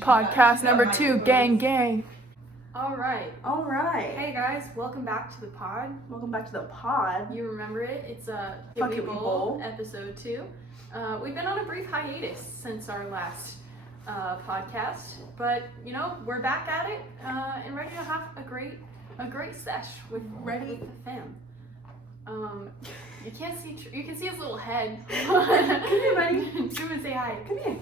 Podcast number 2, gang. All right. Hey guys, welcome back to the pod. Welcome back to the pod. You remember it? It's Fuck It, We Bowl. episode 2. We've been on a brief hiatus since our last podcast, but you know we're back at it and ready to have a great sesh with the fam. You can't see. You can see his little head. Come here, buddy. Come and say hi. Come here.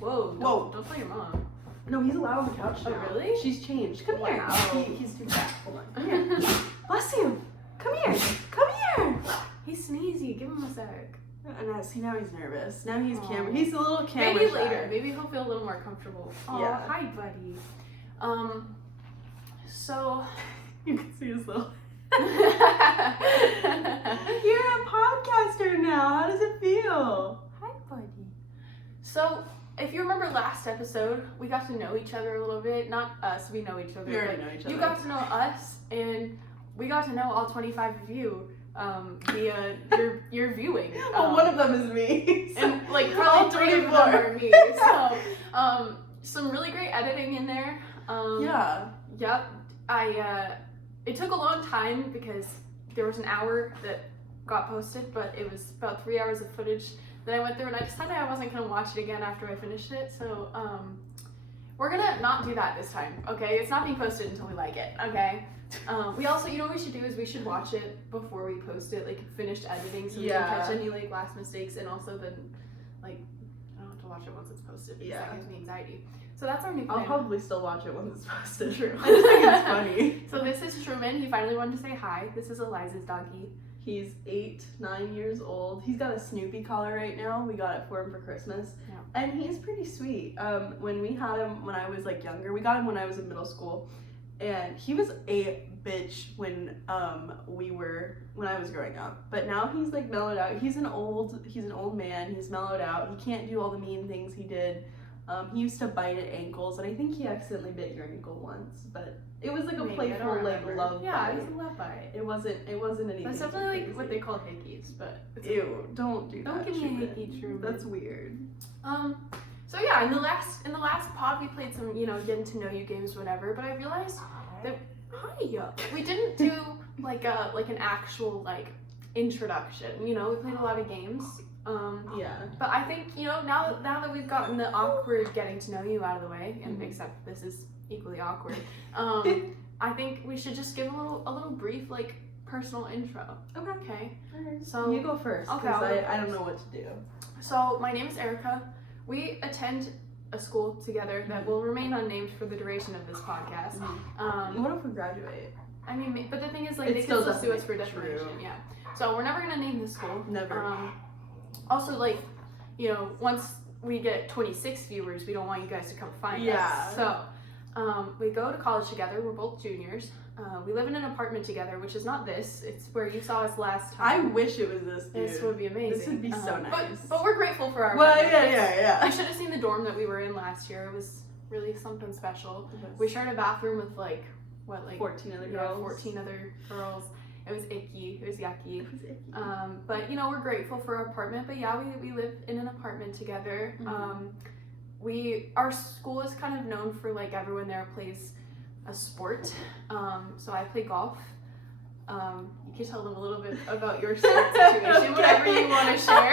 Whoa. Don't tell your mom. No, he's allowed on the couch Oh, now. really? She's changed. Come here. Wow. He's too fat. Hold on. Come here. Bless you. Come here. He's sneezy. Give him a sec. And see, now he's nervous. Now he's Aw. camera. He's a little camera Maybe shy. later. Maybe he'll feel a little more comfortable. Oh, Yeah. Hi, buddy. So You can see his little. You're You're a podcaster now. How does it feel? Hi, buddy. So, if you remember last episode, we got to know each other a little bit. Not us, we know each other. We already but know each other. You got to know us, and we got to know all 25 of you via your viewing. Well, one of them is me. So And like all probably 3 of them 24. are me. So, some really great editing in there. Yeah. Yep. It took a long time because there was an hour that got posted, but it was about 3 hours of footage that I went through, and I decided I wasn't gonna watch it again after I finished it. So we're gonna not do that this time. Okay, it's not being posted until we like it. Okay. We also, you know, what we should do is we should watch it before we post it, like finished editing, so we can catch any like last mistakes, and also then like I don't have to watch it once it's posted because that gives me anxiety. So that's our new plan. I'll probably still watch it once it's posted. True. I just think it's funny. So this is Truman. He finally wanted to say hi. This is Eliza's doggy. He's 9 years old. He's got a Snoopy collar right now. We got it for him for Christmas. Yeah. And he's pretty sweet. When we had him when I was like younger, we got him when I was in middle school. And he was a bitch when I was growing up. But now he's like mellowed out. He's an old man. He's mellowed out. He can't do all the mean things he did. He used to bite at ankles, and I think he accidentally bit your ankle once, but it was like a Maybe, I playful don't like remember. love Yeah, bite. it was a love bite. It wasn't anything. That's too definitely like crazy. what they call hickeys, but it's Ew, don't do Don't that. give me a Truman. hickey, Truman. That's weird. So yeah, in the last pod we played some, you know, getting to know you games, whatever. But I realized that we didn't do like an actual like introduction. You know, we played a lot of games. Yeah. But I think, you know, now that we've gotten the awkward getting to know you out of the way, and except this is equally awkward, I think we should just give a little brief like personal intro. Okay. Alright. So You go first. Okay, Because I'll go I don't first. know what to do. So my name is Erica. We attend a school together that will remain unnamed for the duration of this podcast. What if we graduate? I mean, but the thing is, like, It they still can still sue us doesn't for make it defamation. true. Yeah. So we're never gonna name the school. Never. Also, like, you know, once we get 26 viewers, we don't want you guys to come find us. So we go to college together. We're both juniors. We live in an apartment together, which is not this. It's where you saw us last I time. wish it was this, dude. This would be amazing. This would be so nice. But we're grateful for our Well, apartment. yeah. You should have seen the dorm that we were in last year. It was really something special. We shared a bathroom with 14 other girls. 14 other girls. It was icky. It was yucky. But you know, we're grateful for our apartment. But yeah, we live in an apartment together. Our school is kind of known for like everyone there plays a sport. So I play golf. You can tell them a little bit about your sport situation, whatever you want to share.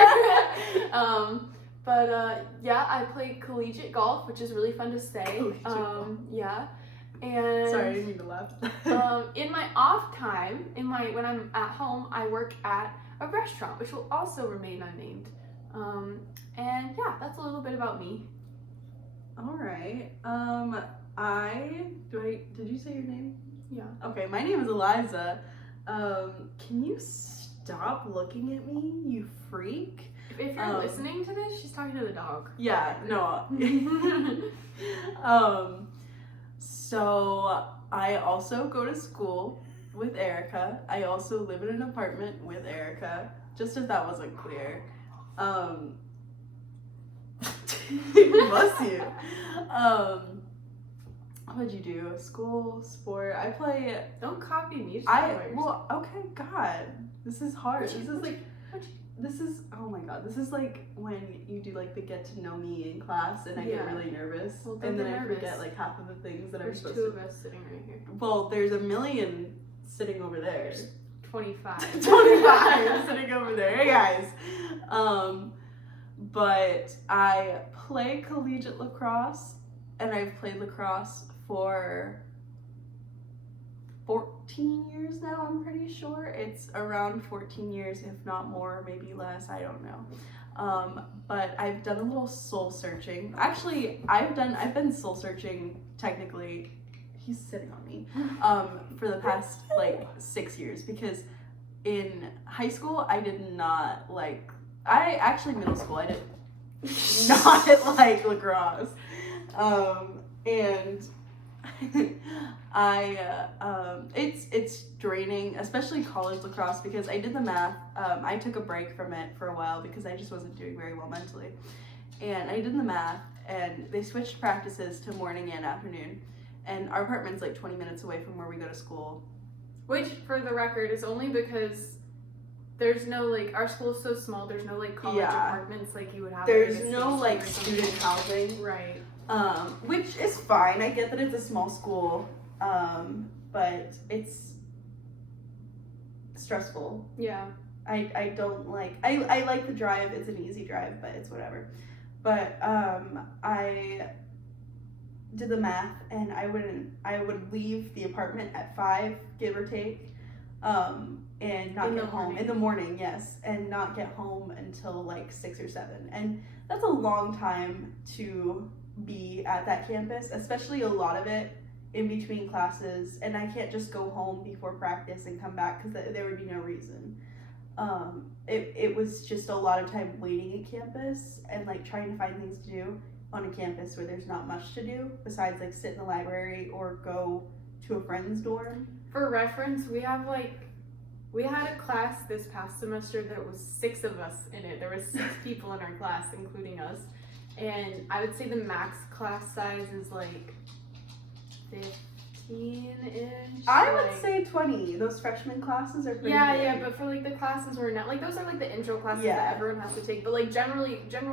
Yeah, I play collegiate golf, which is really fun to say. Yeah. And Sorry, I didn't mean to laugh. in my off time, when I'm at home, I work at a restaurant, which will also remain unnamed. And yeah, that's a little bit about me. All right. Did you say your name? Yeah. Okay, my name is Eliza. Can you stop looking at me, you freak? If you're listening to this, she's talking to the dog. Yeah, no. So I also go to school with Erica. I also live in an apartment with Erica, just if that wasn't clear. Bless you. What'd you do? School, sport. I play. Don't copy me. Okay, God. This is hard. This is like. this is, oh my god, this is like when you do like the get to know me in class and I get really nervous. Well, and then I nervous. forget like half of the things that I'm supposed to. There's 2 of us sitting right here. Well, there's a million sitting over there. There's 25. 25 sitting over there. Hey guys. But I play collegiate lacrosse and I've played lacrosse for 14 years now, I'm pretty sure. It's around 14 years, if not more, maybe less, I don't know. But I've done a little soul searching. Actually, I've been soul searching technically, he's sitting on me, for the past like 6 years, because in high school, I did not like, middle school, I did not like lacrosse. And it's draining, especially college lacrosse, because I did the math. I took a break from it for a while because I just wasn't doing very well mentally. And I did the math, and they switched practices to morning and afternoon. And our apartment's like 20 minutes away from where we go to school. Which, for the record, is only because there's no, like, our school is so small, there's no, like, college apartments like you would have. There's no, like, student housing. Right. Which is fine. I get that it's a small school, but it's stressful. Yeah. I don't like, I like the drive. It's an easy drive, but it's whatever. But, I did the math, and I would leave the apartment at 5, give or take, and not get home in the morning, yes, and not get home until like 6 or 7. And that's a long time to be at that campus, especially a lot of it in between classes, and I can't just go home before practice and come back because there would be no reason. It was just a lot of time waiting at campus and like trying to find things to do on a campus where there's not much to do besides like sit in the library or go to a friend's dorm. For reference, we had a class this past semester that was 6 of us in it. There was 6 people in our class, including us. And I would say the max class size is like 15-ish. I would say 20. Those freshman classes are pretty big. Yeah, but for like the classes where not, like those are like the intro classes that everyone has to take. But like general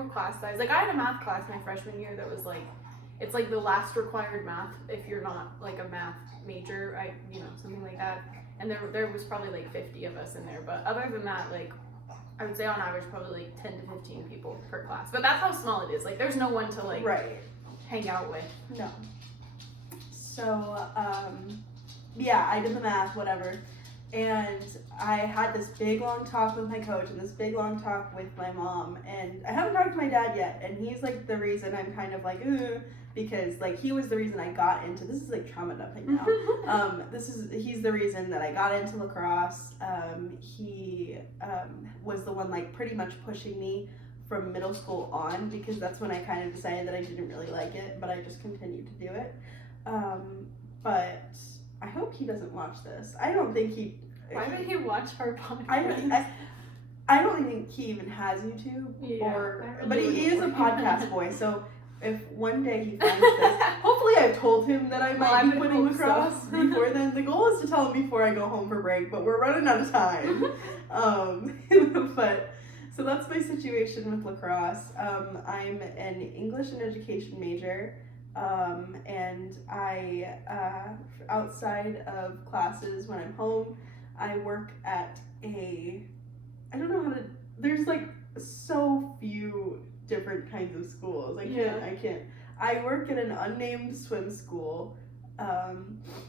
class size. Like I had a math class my freshman year that was like, it's like the last required math if you're not like a math major, something like that. And there was probably like 50 of us in there. But other than that, like I would say on average probably like 10 to 15 people per class. But that's how small it is. Like there's no one to like hang out with. No. So, I did the math, whatever. And I had this big long talk with my coach and this big long talk with my mom. And I haven't talked to my dad yet. And he's like the reason I'm kind of like, because like he was the reason I got into, this is like trauma dumping now. He's the reason that I got into lacrosse. He was the one like pretty much pushing me from middle school on, because that's when I kind of decided that I didn't really like it, but I just continued to do it. But I hope he doesn't watch this. I don't think he. Why would he watch our podcast? I don't think he even has YouTube, but he is a podcast boy. So if one day he finds this, hopefully I've told him that I might be quitting lacrosse before then. The goal is to tell him before I go home for break, but we're running out of time. But so that's my situation with lacrosse. I'm an English and education major. And I, outside of classes when I'm home, I work at there's like so few different kinds of schools. I work at an unnamed swim school.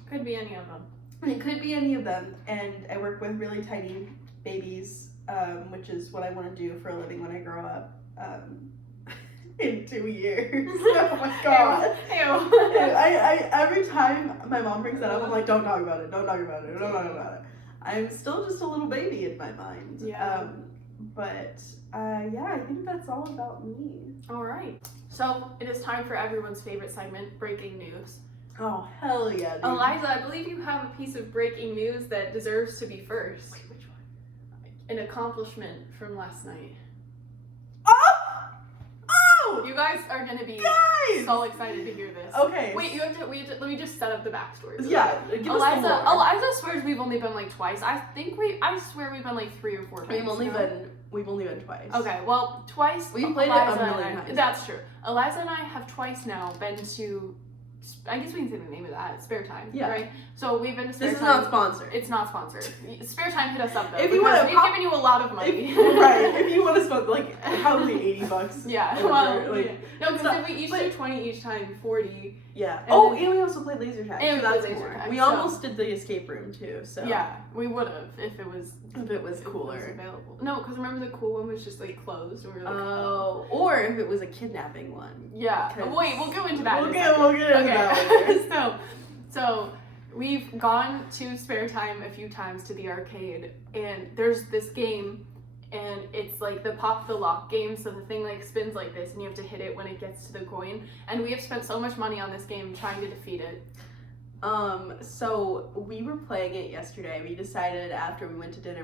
Could be any of them. It could be any of them. And I work with really tiny babies, which is what I want to do for a living when I grow up. In 2 years. Oh my god. Ew. I every time my mom brings that up, I'm like, don't talk about it. I'm still just a little baby in my mind. Yeah. I think that's all about me. All right. So it is time for everyone's favorite segment, breaking news. Oh, hell yeah, dude. Eliza, I believe you have a piece of breaking news that deserves to be first. Wait, which one? An accomplishment from last night. Oh! You guys are gonna be so excited to hear this. Okay. Wait, let me just set up the backstory. Yeah, Eliza swears we've only been like twice. I swear we've been like 3 or 4 times. We've only been We've only been twice. Okay, well, twice. We played Eliza it a and million I- times. That's true. Eliza and I have twice now been to, I guess we can say the name of that, Spare Time, Yeah. right? So we've been to Spare This is Time. not sponsored. It's not sponsored. Spare Time, hit us up though. If you because wanna we've pop- given you a lot of money. Right. If you want to spend like probably $80. Yeah. over, Well, like, yeah. No, because not- if we each but- do 20 each time, 40. Yeah. And Oh, then- and we also played laser tag. And we so that's played laser more. tag, We so- almost did the escape room too. So Yeah, we would have if it was cooler. available. No, because remember the cool one was just like closed, and we were like, Oh, or if it was a kidnapping one. yeah. 'Cause- Wait, we'll go into that. We'll in a get second. into that later. So we've gone to Spare Time a few times to the arcade, and there's this game, and it's like the pop the lock game. So the thing like spins like this, and you have to hit it when it gets to the coin. And we have spent so much money on this game trying to defeat it. So we were playing it yesterday. We decided after we went to dinner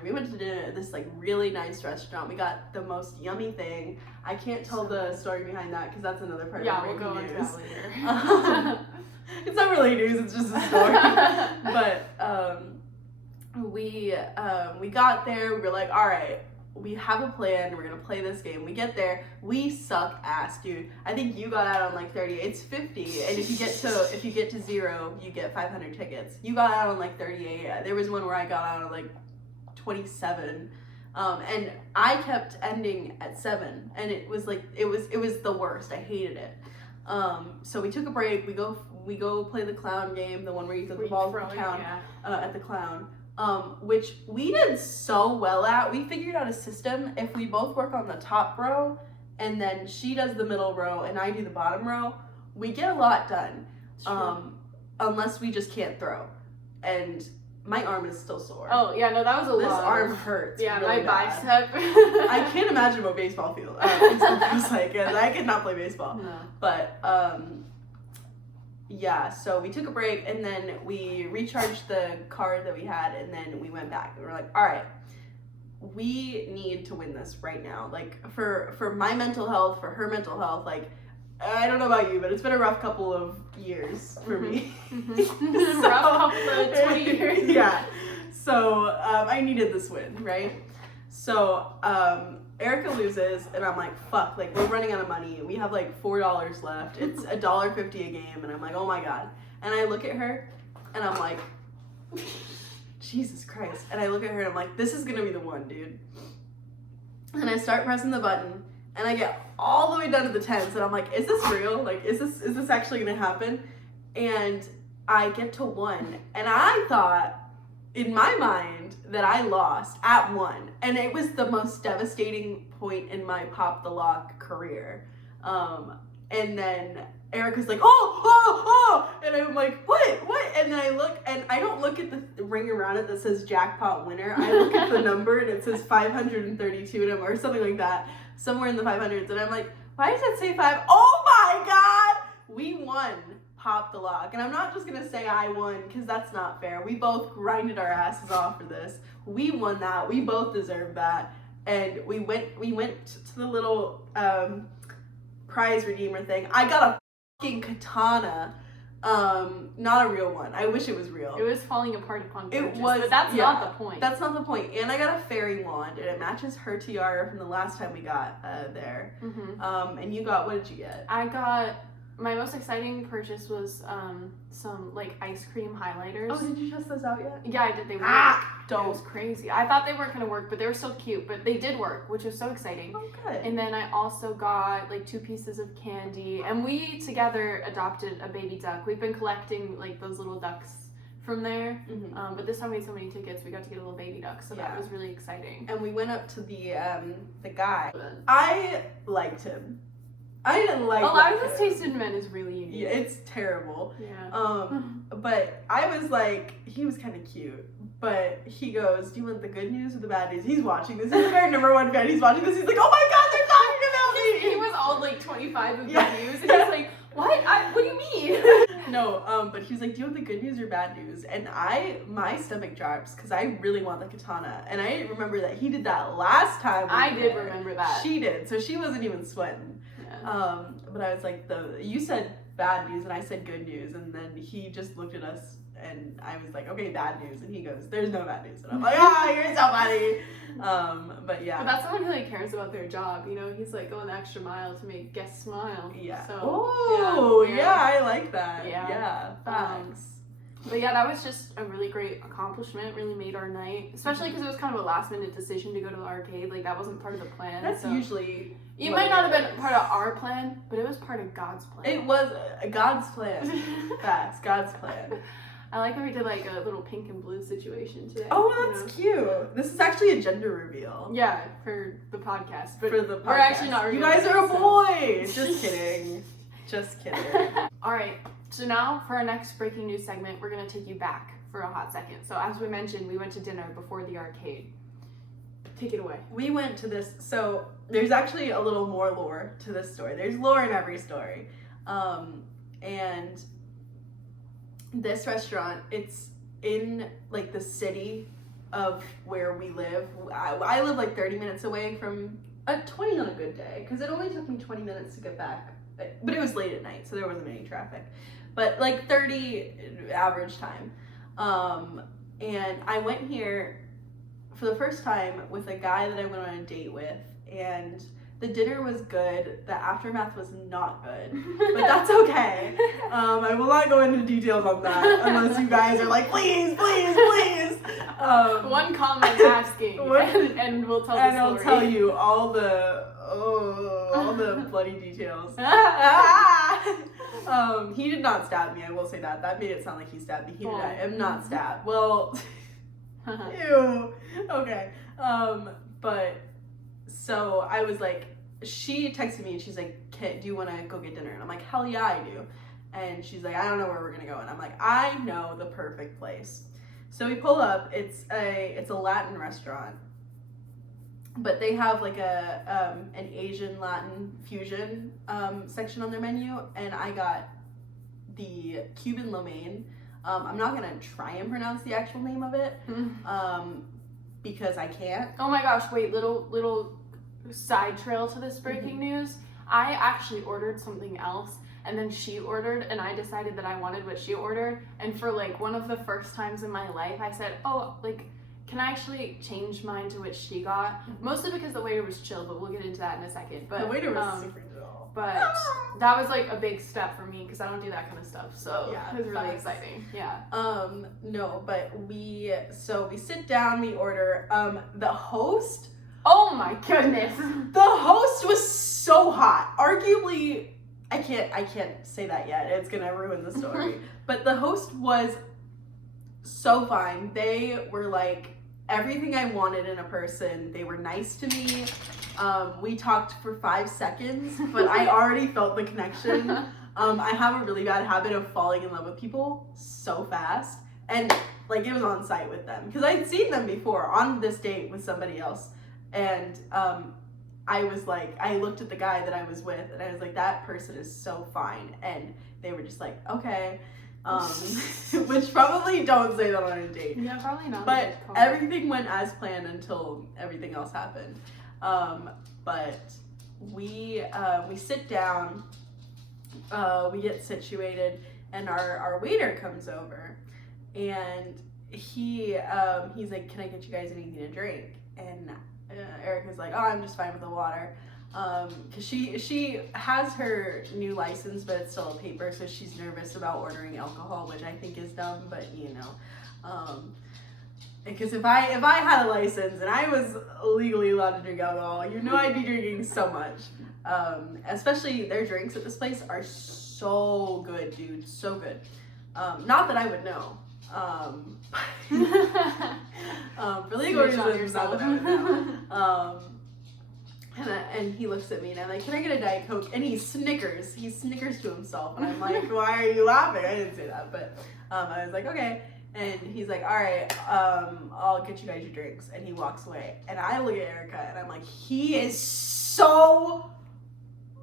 at this like really nice restaurant. We got the most yummy thing. I can't tell the story behind that because that's another part Yeah, of we'll the go into news. that later. It's not really news, it's just a story. But we got there, we were like, all right, we have a plan, we're gonna play this game. We get there, we suck ass, dude. I think you got out on like 38. It's 50, and if you get to 0, you get 500 tickets. You got out on like 38. There was one where I got out on like 27. And I kept ending at 7, and it was like it was the worst. I hated it. So we took a break. We go play the clown game, the one where you throw the ball at the clown, at the clown. Which we did so well at. We figured out a system. If we both work on the top row, and then she does the middle row, and I do the bottom row, we get a lot done. Unless we just can't throw, and my arm is still sore. Oh yeah, no, that was a lot. This arm hurts. Yeah, really my bad. bicep. I can't imagine what baseball feels like, and I could not play baseball. No. But yeah, so we took a break, and then we recharged the card that we had, and then we went back, and we were like, all right, we need to win this right now. Like for my mental health, for her mental health. Like, I don't know about you, but it's been a rough couple of years for me. Mm-hmm. Rough couple of 20 years. Yeah. So I needed this win, right? So Erica loses, and I'm like, fuck, like we're running out of money. We have like $4 left. It's $1.50 a game, and I'm like, oh my god. And I look at her, and I'm like, Jesus Christ. And I look at her, and I'm like, this is gonna be the one, dude. And I start pressing the button, and I get all the way down to the tens, and I'm like, is this real? Like, is this actually gonna happen? And I get to 1, and I thought in my mind that I lost at 1, and it was the most devastating point in my pop the lock career. And then Erica's like, oh, and I'm like, what? And then I look, and I don't look at the ring around it that says jackpot winner. I look at the number, and it says 532 or something like that, somewhere in the 500s, and I'm like, why does that say 5? Oh my god, we won Pop the Lock. And I'm not just gonna say I won, because that's not fair. We both grinded our asses off for this. We won that. We both deserved that. And we went to the little prize redeemer thing. I got a fucking katana. Not a real one. I wish it was real. It was falling apart upon purchase, It was, but that's yeah, not the point. That's not the point. And I got a fairy wand, and it matches her tiara from the last time we got there. Mm-hmm. And you got, what did you get? I got, my most exciting purchase was some like ice cream highlighters. Oh, did you test those out yet? Yeah, I did. They worked. It was crazy. I thought they weren't gonna work, but they were so cute. But they did work, which was so exciting. Oh, good. And then I also got like 2 pieces of candy, and we together adopted a baby duck. We've been collecting like those little ducks from there, Mm-hmm. but this time we had so many tickets, we got to get a little baby duck, so Yeah. that was really exciting. And we went up to the guy. I liked him. I didn't like Eliza's him. taste in men is really unique. Yeah, it's terrible. Yeah. But I was like, he was kind of cute. But he goes, do you want the good news or the bad news? He's watching this. He's like our #1 fan. He's watching this. He's like, oh my god, they're talking about me. He was all like 25 of Yeah. the news, and he's like, what? What do you mean? No, but he was like, do you want the good news or bad news? And my stomach drops because I really want the katana. And I didn't remember that he did that last time. I did remember that. She did. So she wasn't even sweating. Yeah. But I was like, you said bad news, and I said good news, and then he just looked at us, and I was like, okay, bad news, and he goes, there's no bad news, and I'm like, you're so funny. But yeah. But that's someone who like cares about their job, you know. He's like going the extra mile to make guests smile. Yeah. So, oh, yeah, I like that. Yeah. Yeah. Facts. But yeah, that was just a really great accomplishment. Really made our night, especially because it was kind of a last minute decision to go to the arcade. Like that wasn't part of the plan. That's so. usually. It might not have been part of our plan, but it was part of God's plan. It was God's plan. Facts. God's plan. I like that we did like a little pink and blue situation today. Oh, that's cute. This is actually a gender reveal. Yeah, for the podcast. But for the podcast. We're actually not. You guys are a boy. Just kidding. Just kidding. All right. So now for our next breaking news segment, we're gonna take you back for a hot second. So as we mentioned, we went to dinner before the arcade. Take it away. We went to this. So there's actually a little more lore to this story. There's lore in every story, and this restaurant, it's in like the city of where we live. I live like 30 minutes away from 20 on a good day, because it only took me 20 minutes to get back, but it was late at night, so there wasn't any traffic, but like 30 average time. And I went here for the first time with a guy that I went on a date with, and the dinner was good. The aftermath was not good, but that's okay. I will not go into details on that unless you guys are like, please, please, please. One comment asking, and we'll tell the story. And I'll tell you all the bloody details. He did not stab me. I will say that. That made it sound like he stabbed me. He did. I am not stabbed. Well, ew. Okay. But. So I was like, she texted me and she's like, do you want to go get dinner? And I'm like, hell yeah, I do. And she's like, I don't know where we're gonna go. And I'm like, I know the perfect place. So we pull up. It's a Latin restaurant, but they have like an Asian Latin fusion section on their menu, and I got the Cuban lo mein. I'm not gonna try and pronounce the actual name of it, because I can't. Oh my gosh! Wait, little side trail to this breaking news. I actually ordered something else, and then she ordered, and I decided that I wanted what she ordered. And for like one of the first times in my life, I said, oh, like, can I actually change mine to what she got? Mostly because the waiter was chill, but we'll get into that in a second. But the waiter was super chill. But that was like a big step for me because I don't do that kind of stuff. So yeah, it was really exciting. Yeah. No, but we sit down, we order. The host. Oh my goodness. The host was so hot. Arguably, I can't say that yet. It's gonna ruin the story. But the host was so fine. They were like everything I wanted in a person. They were nice to me. We talked for 5 seconds, but I already felt the connection. I have a really bad habit of falling in love with people so fast. And like it was on site with them because I'd seen them before on this date with somebody else. And I was like, I looked at the guy that I was with and I was like, that person is so fine. And they were just like, okay. Which probably don't say that on a date. Yeah, probably not. But everything went as planned until everything else happened. But we sit down, we get situated, and our waiter comes over, and he's like, can I get you guys anything to drink? And Erica's like, oh, I'm just fine with the water. Because she has her new license, but it's still a paper, so she's nervous about ordering alcohol, which I think is dumb, but you know. Because if I had a license and I was legally allowed to drink alcohol, you know I'd be drinking so much. Especially their drinks at this place are so good, dude, so good. Not that I would know. For legal reasons, not that I would know. And he looks at me and I'm like, can I get a Diet Coke? And he snickers to himself. And I'm like, why are you laughing? I didn't say that, but I was like, okay. And he's like, all right, I'll get you guys your drinks. And he walks away. And I look at Erica and I'm like, he is so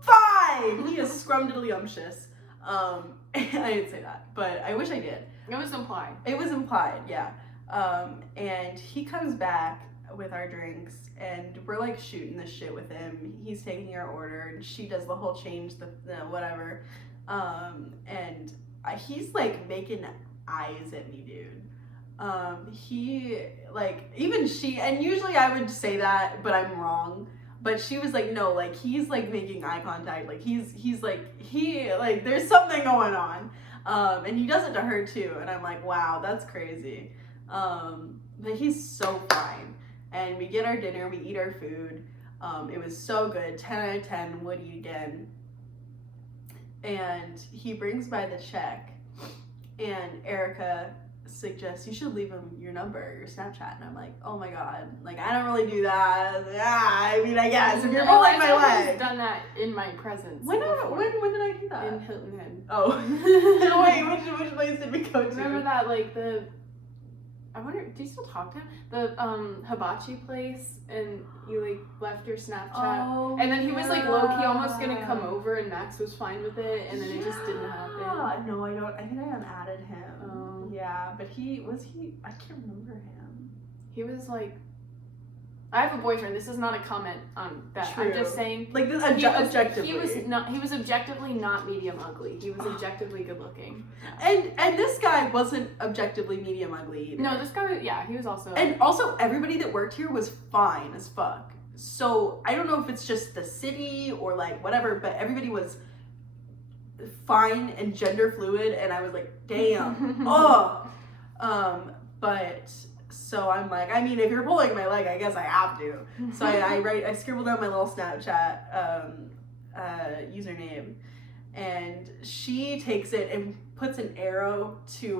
fine. He is scrumdiddlyumptious. And I didn't say that, but I wish I did. It was implied. It was implied, yeah. And he comes back with our drinks and we're like shooting the shit with him. He's taking our order and she does the whole change, the whatever. And he's like making eyes at me, dude. He like, even she, and usually I would say that, but I'm wrong. But she was like, no, like he's like making eye contact, like he's like, there's something going on. And he does it to her too, and I'm like, wow, that's crazy. But he's so fine. And we get our dinner, we eat our food. It was so good, 10 out of 10, would eat again. And he brings by the check, and Erica suggests you should leave him your number, your Snapchat. And I'm like, oh my god, like I don't really do that. Yeah, I mean, I guess if you're pulling my leg. I've done that in my presence. When did I do that? In Hilton Head. Oh. No, wait, which place did we go to? Remember that, like, I wonder, do you still talk to him? The hibachi place, and you like left your Snapchat, and then he was like low-key almost gonna come over, and Max was fine with it, and then it just didn't happen. No, I don't. I think I unadded him. Yeah, but I can't remember him. He was like, I have a boyfriend. This is not a comment on that. True. I'm just saying, like this objectively. He was objectively not medium ugly. He was objectively good looking. And this guy wasn't objectively medium ugly either. No, this guy, yeah, he was also. And also, everybody that worked here was fine as fuck. So I don't know if it's just the city or like whatever, but everybody was fine and gender fluid, and I was like, damn. But so I'm like, I mean, if you're pulling my leg, I guess I have to. So I scribbled out my little Snapchat username, and she takes it and puts an arrow to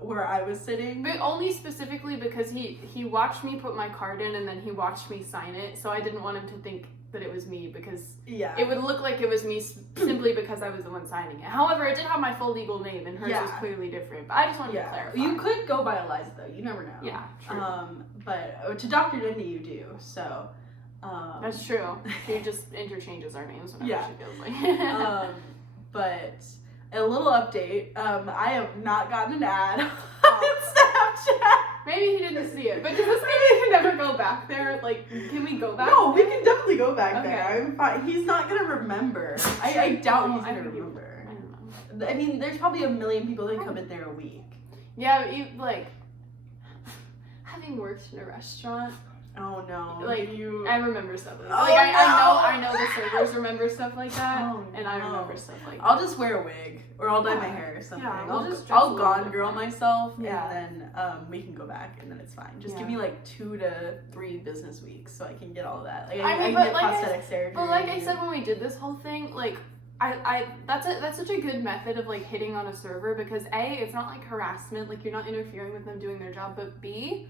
where I was sitting. But only specifically because he watched me put my card in, and then he watched me sign it, so I didn't want him to think that it was me, because it would look like it was me simply because I was the one signing it. However, it did have my full legal name, and hers was clearly different. But I just wanted to clarify. You could go by Eliza, though. You never know. Yeah, true. But to Dr. Lindy, you do. So. That's true. She just interchanges our names whenever she feels like. But a little update. I have not gotten an ad on Snapchat. Maybe he didn't see it, but does this mean we can never go back there? Like, can we go back? No, we can definitely go back there. I'm fine. He's not gonna remember. I doubt he's gonna remember. I don't know. I mean, there's probably a million people that come in there a week. Yeah, but you, like, having worked in a restaurant. Oh no! Like I remember stuff like that. Oh, like no. I know the servers remember stuff like that, and I remember stuff like that. I'll just wear a wig, or I'll dye my hair or something. Yeah, I'll Gone Girl myself, and then we can go back, and then it's fine. Just give me like 2 to 3 business weeks so I can get all of that. Like I can get prosthetic surgery. But like I said when we did this whole thing, like that's such a good method of like hitting on a server, because A, it's not like harassment, like you're not interfering with them doing their job, but B,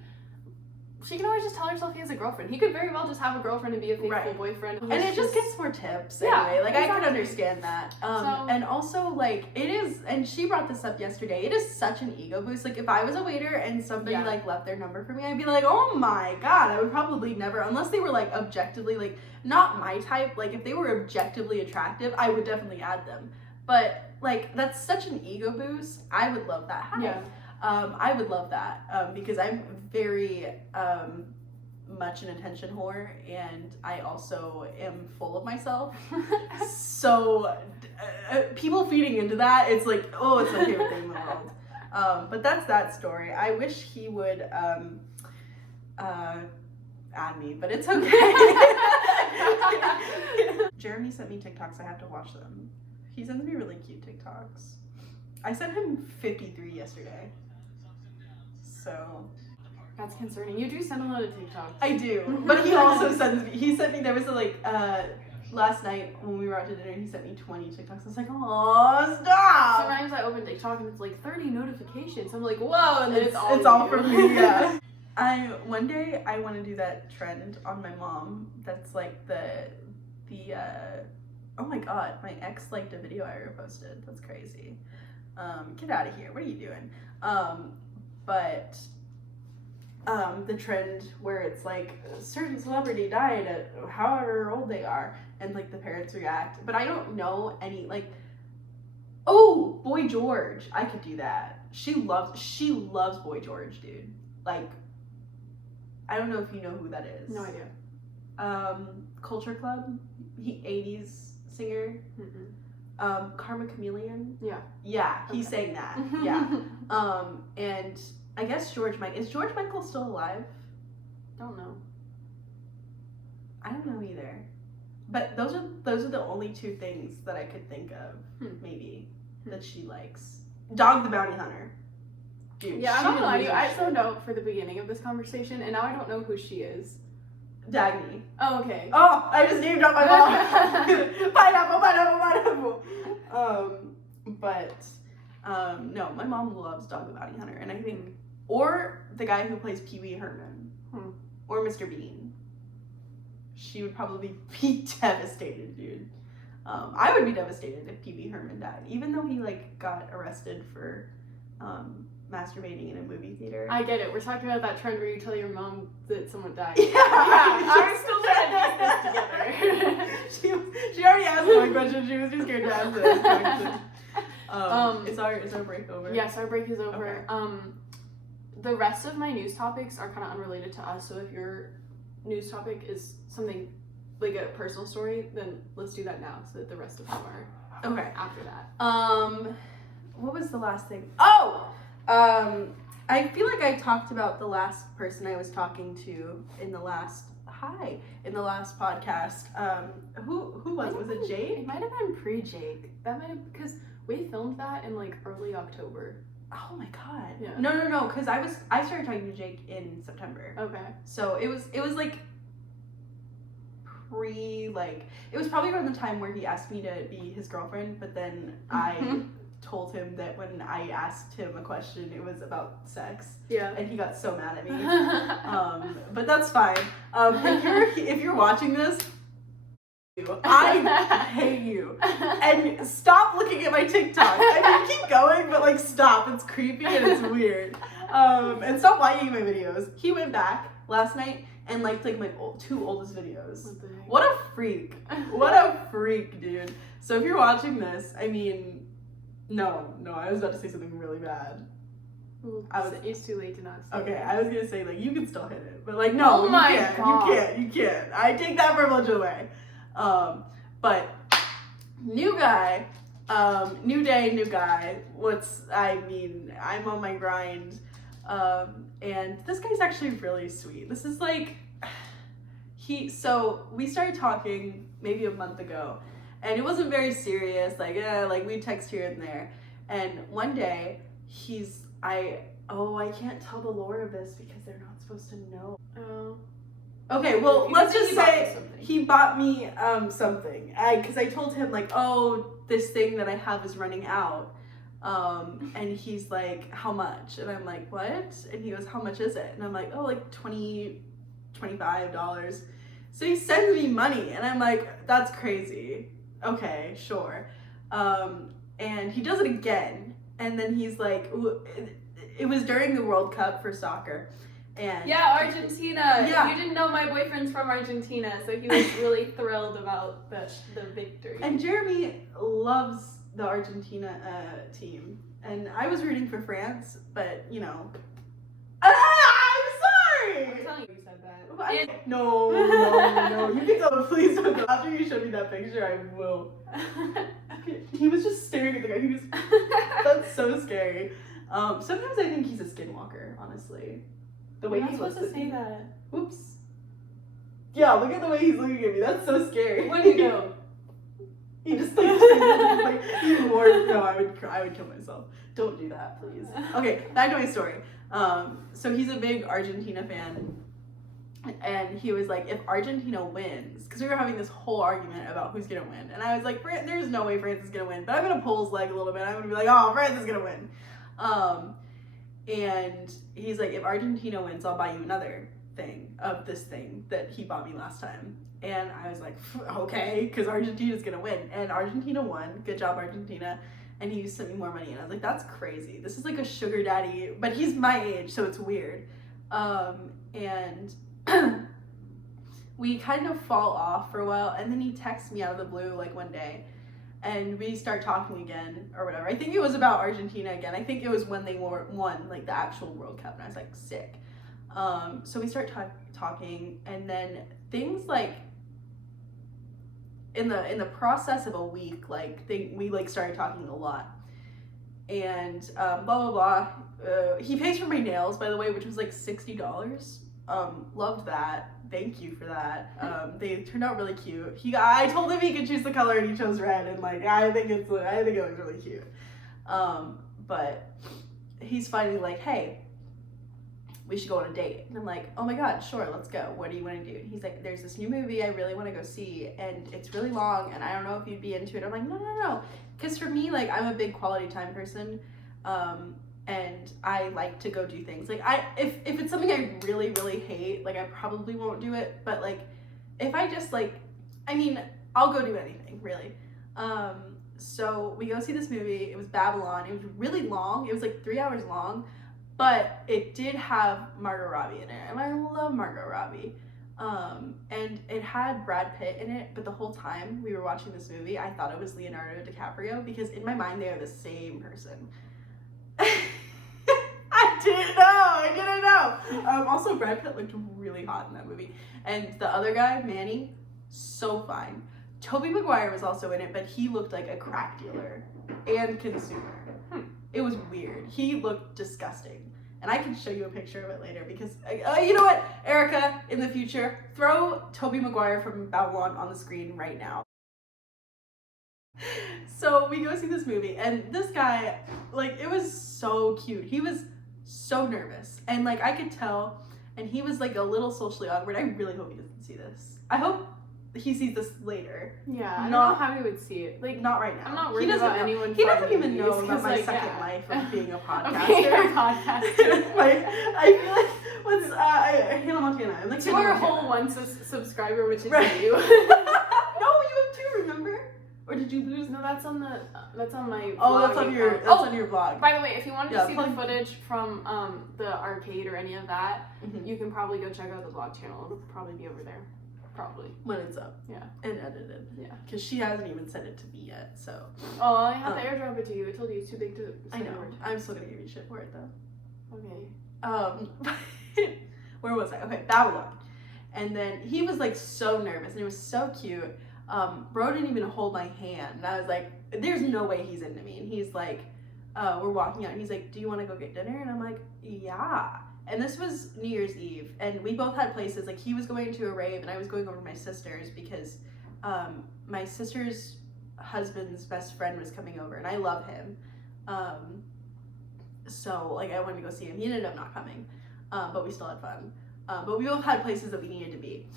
she can always just tell herself he has a girlfriend. He could very well just have a girlfriend and be a faithful boyfriend. And it just gets more tips anyway. Like, exactly. I can understand that. And also, like, it is, and she brought this up yesterday, it is such an ego boost. Like, if I was a waiter and somebody, like, left their number for me, I'd be like, oh my god, I would probably never, unless they were, like, objectively, like, not my type. Like, if they were objectively attractive, I would definitely add them. But, like, that's such an ego boost. I would love that. Yeah. I would love that because I'm very much an attention whore, and I also am full of myself. So people feeding into that, it's like, oh, it's my favorite thing in the world. But that's that story. I wish he would add me, but it's okay. Jeremy sent me TikToks. I have to watch them. He sends me really cute TikToks. I sent him 53 yesterday. So that's concerning. You do send a lot of TikToks. I do, but he also sends me. He sent me. There was last night when we were out to dinner, he sent me 20 TikToks. I was like, oh, stop. Sometimes I open TikTok and it's like 30 notifications. I'm like, whoa, and then it's all from me. Yeah. One day I want to do that trend on my mom. That's like the oh my god, my ex liked a video I reposted. That's crazy. Get out of here. What are you doing? But the trend where it's like a certain celebrity died at however old they are, and like the parents react. But I don't know any, like, oh, Boy George. I could do that. She loves Boy George, dude. Like, I don't know if you know who that is. No idea. Culture Club. 80s singer. Karma Chameleon. Yeah. Yeah, he Okay. sang that. Yeah. And I guess is George Michael still alive? Don't know. I don't know either. But those are the only two things that I could think of, maybe, that she likes. Dog the Bounty Hunter. Dude, Yeah, I don't lie to you. I shit. zoned out for the beginning of this conversation, and now I don't know who she is. Dagny. Oh, okay. Oh, I just named out my mom. Pineapple. No, my mom loves Dog the Bounty Hunter, and I think, or the guy who plays Pee Wee Herman, or Mr. Bean. She would probably be devastated, dude. I would be devastated if Pee Wee Herman died, even though he like got arrested for masturbating in a movie theater. I get it. We're talking about that trend where you tell your mom that someone died. Yeah, I'm still trying to piece this together. she already asked one question. She was too scared to ask this question. Is our break over? Yes, our break is over. Okay. The rest of my news topics are kind of unrelated to us. So if your news topic is something like a personal story, then let's do that now, so that the rest of them are okay after that. What was the last thing? Oh, I feel like I talked about the last person I was talking to in the last podcast. Who was it? Was it Jake? It might have been pre-Jake. That might have, because we filmed that in like early October. Oh my god. Yeah. No, because I started talking to Jake in September. Okay. So it was like it was probably around the time where he asked me to be his girlfriend, but then I told him that when I asked him a question, it was about sex. Yeah. And he got so mad at me. But that's fine. If you're watching this, I hate you. And stop looking at my TikTok. I mean, keep going, but like stop. It's creepy and it's weird. And stop liking my videos. He went back last night and liked like my two oldest videos. What a freak. What a freak, dude. So if you're watching this, I mean, no, I was about to say something really bad. It's too late to not say. Okay, I was gonna say like you can still hit it, but like no, Oh my you can't. I take that privilege away. But new guy, new day, new guy. I'm on my grind. And this guy's actually really sweet. This is like, so we started talking maybe a month ago, and it wasn't very serious, like we'd text here and there. And one day, I can't tell the lore of this because they're not supposed to know. Oh. Okay, well, let's just say he bought me something. Because I told him, like, oh, this thing that I have is running out. And he's like, how much? And I'm like, what? And he goes, how much is it? And I'm like, oh, like $25. So he sends me money, and I'm like, that's crazy. Okay, sure. And he does it again, and then he's like, it was during the World Cup for soccer. And yeah, Argentina. Yeah. You didn't know my boyfriend's from Argentina, so he was really thrilled about the victory. And Jeremy loves the Argentina team, and I was rooting for France, but you know, I'm sorry. I'm telling you said that. No, you can tell, but please don't. After you show me that picture, I will. He was just staring at the guy. That's so scary. Sometimes I think he's a skinwalker, honestly. The way You're he's not supposed to say that. Oops. Yeah, look at the way he's looking at me. That's so scary. Where do you go? He just like even more. No, I would kill myself. Don't do that, please. Okay, back to my story. So he's a big Argentina fan, and he was like, if Argentina wins, because we were having this whole argument about who's gonna win, and I was like, there's no way France is gonna win, but I'm gonna pull his leg a little bit. I'm gonna be like, oh, France is gonna win. And he's like, if Argentina wins, I'll buy you another thing of this thing that he bought me last time. And I was like, okay, because Argentina's gonna win. And Argentina won. Good job, Argentina. And he sent me more money. And I was like, that's crazy. This is like a sugar daddy, but he's my age, so it's weird. And we kind of fall off for a while. And then he texts me out of the blue like one day. And we start talking again or whatever. I think it was about Argentina again. I think it was when they won like the actual World Cup. And I was like, sick. So we start talking. And then things like, in the process of a week, like we like started talking a lot, and blah blah blah. He pays for my nails, by the way, which was like $60. Loved that. Thank you for that. They turned out really cute. I told him he could choose the color, and he chose red, and like I think it looks really cute. But he's finally like, hey, we should go on a date. And I'm like, oh my god, sure, let's go. What do you want to do? And he's like, there's this new movie I really want to go see, and it's really long, and I don't know if you'd be into it. I'm like, no. Because for me, like, I'm a big quality time person, and I like to go do things. Like, if it's something I really, really hate, like, I probably won't do it. But, like, if I just, like, I mean, I'll go do anything, really. So we go see this movie. It was Babylon. It was really long. It was, like, 3 hours long. But it did have Margot Robbie in it, and I love Margot Robbie. And it had Brad Pitt in it, but the whole time we were watching this movie, I thought it was Leonardo DiCaprio, because in my mind they are the same person. I didn't know. Also, Brad Pitt looked really hot in that movie. And the other guy, Manny, so fine. Tobey Maguire was also in it, but he looked like a crack dealer and consumer. It was weird. He looked disgusting. And I can show you a picture of it later because, you know what, Erica, in the future, throw Tobey Maguire from Babylon on the screen right now. So we go see this movie, and this guy, like, it was so cute. He was so nervous, and, like, I could tell, and he was, like, a little socially awkward. I really hope he doesn't see this. I hope he sees this later. Yeah, I don't know how he would see it. Like, not right now. I'm not worried about anyone. He doesn't even know about my like, second life of being a podcaster. Being a podcaster. Like, I feel like what's Hannah Montana. I'm like to our whole one subscriber, which is you. No, you have two. Remember? Or did you lose? No, that's on my. Oh, that's on your. That's on your vlog. By the way, if you wanted to see the footage from the arcade or any of that, you can probably go check out the vlog channel. It'll probably be over there. Probably. When it's up. Yeah. And edited. Yeah. Because she hasn't even sent it to me yet, so. Oh, I have to airdrop it to you. I told you it's too big to I know. I'm still gonna give you shit for it though. Okay. Where was I? Okay, Babylon. And then he was like so nervous, and it was so cute. Bro didn't even hold my hand, and I was like, there's no way he's into me. And he's like, we're walking out, and he's like, do you want to go get dinner? And I'm like, yeah. And this was New Year's Eve, and we both had places. Like, he was going to a rave, and I was going over to my sister's because my sister's husband's best friend was coming over, and I love him. So, like, I wanted to go see him. He ended up not coming, but we still had fun. But we both had places that we needed to be.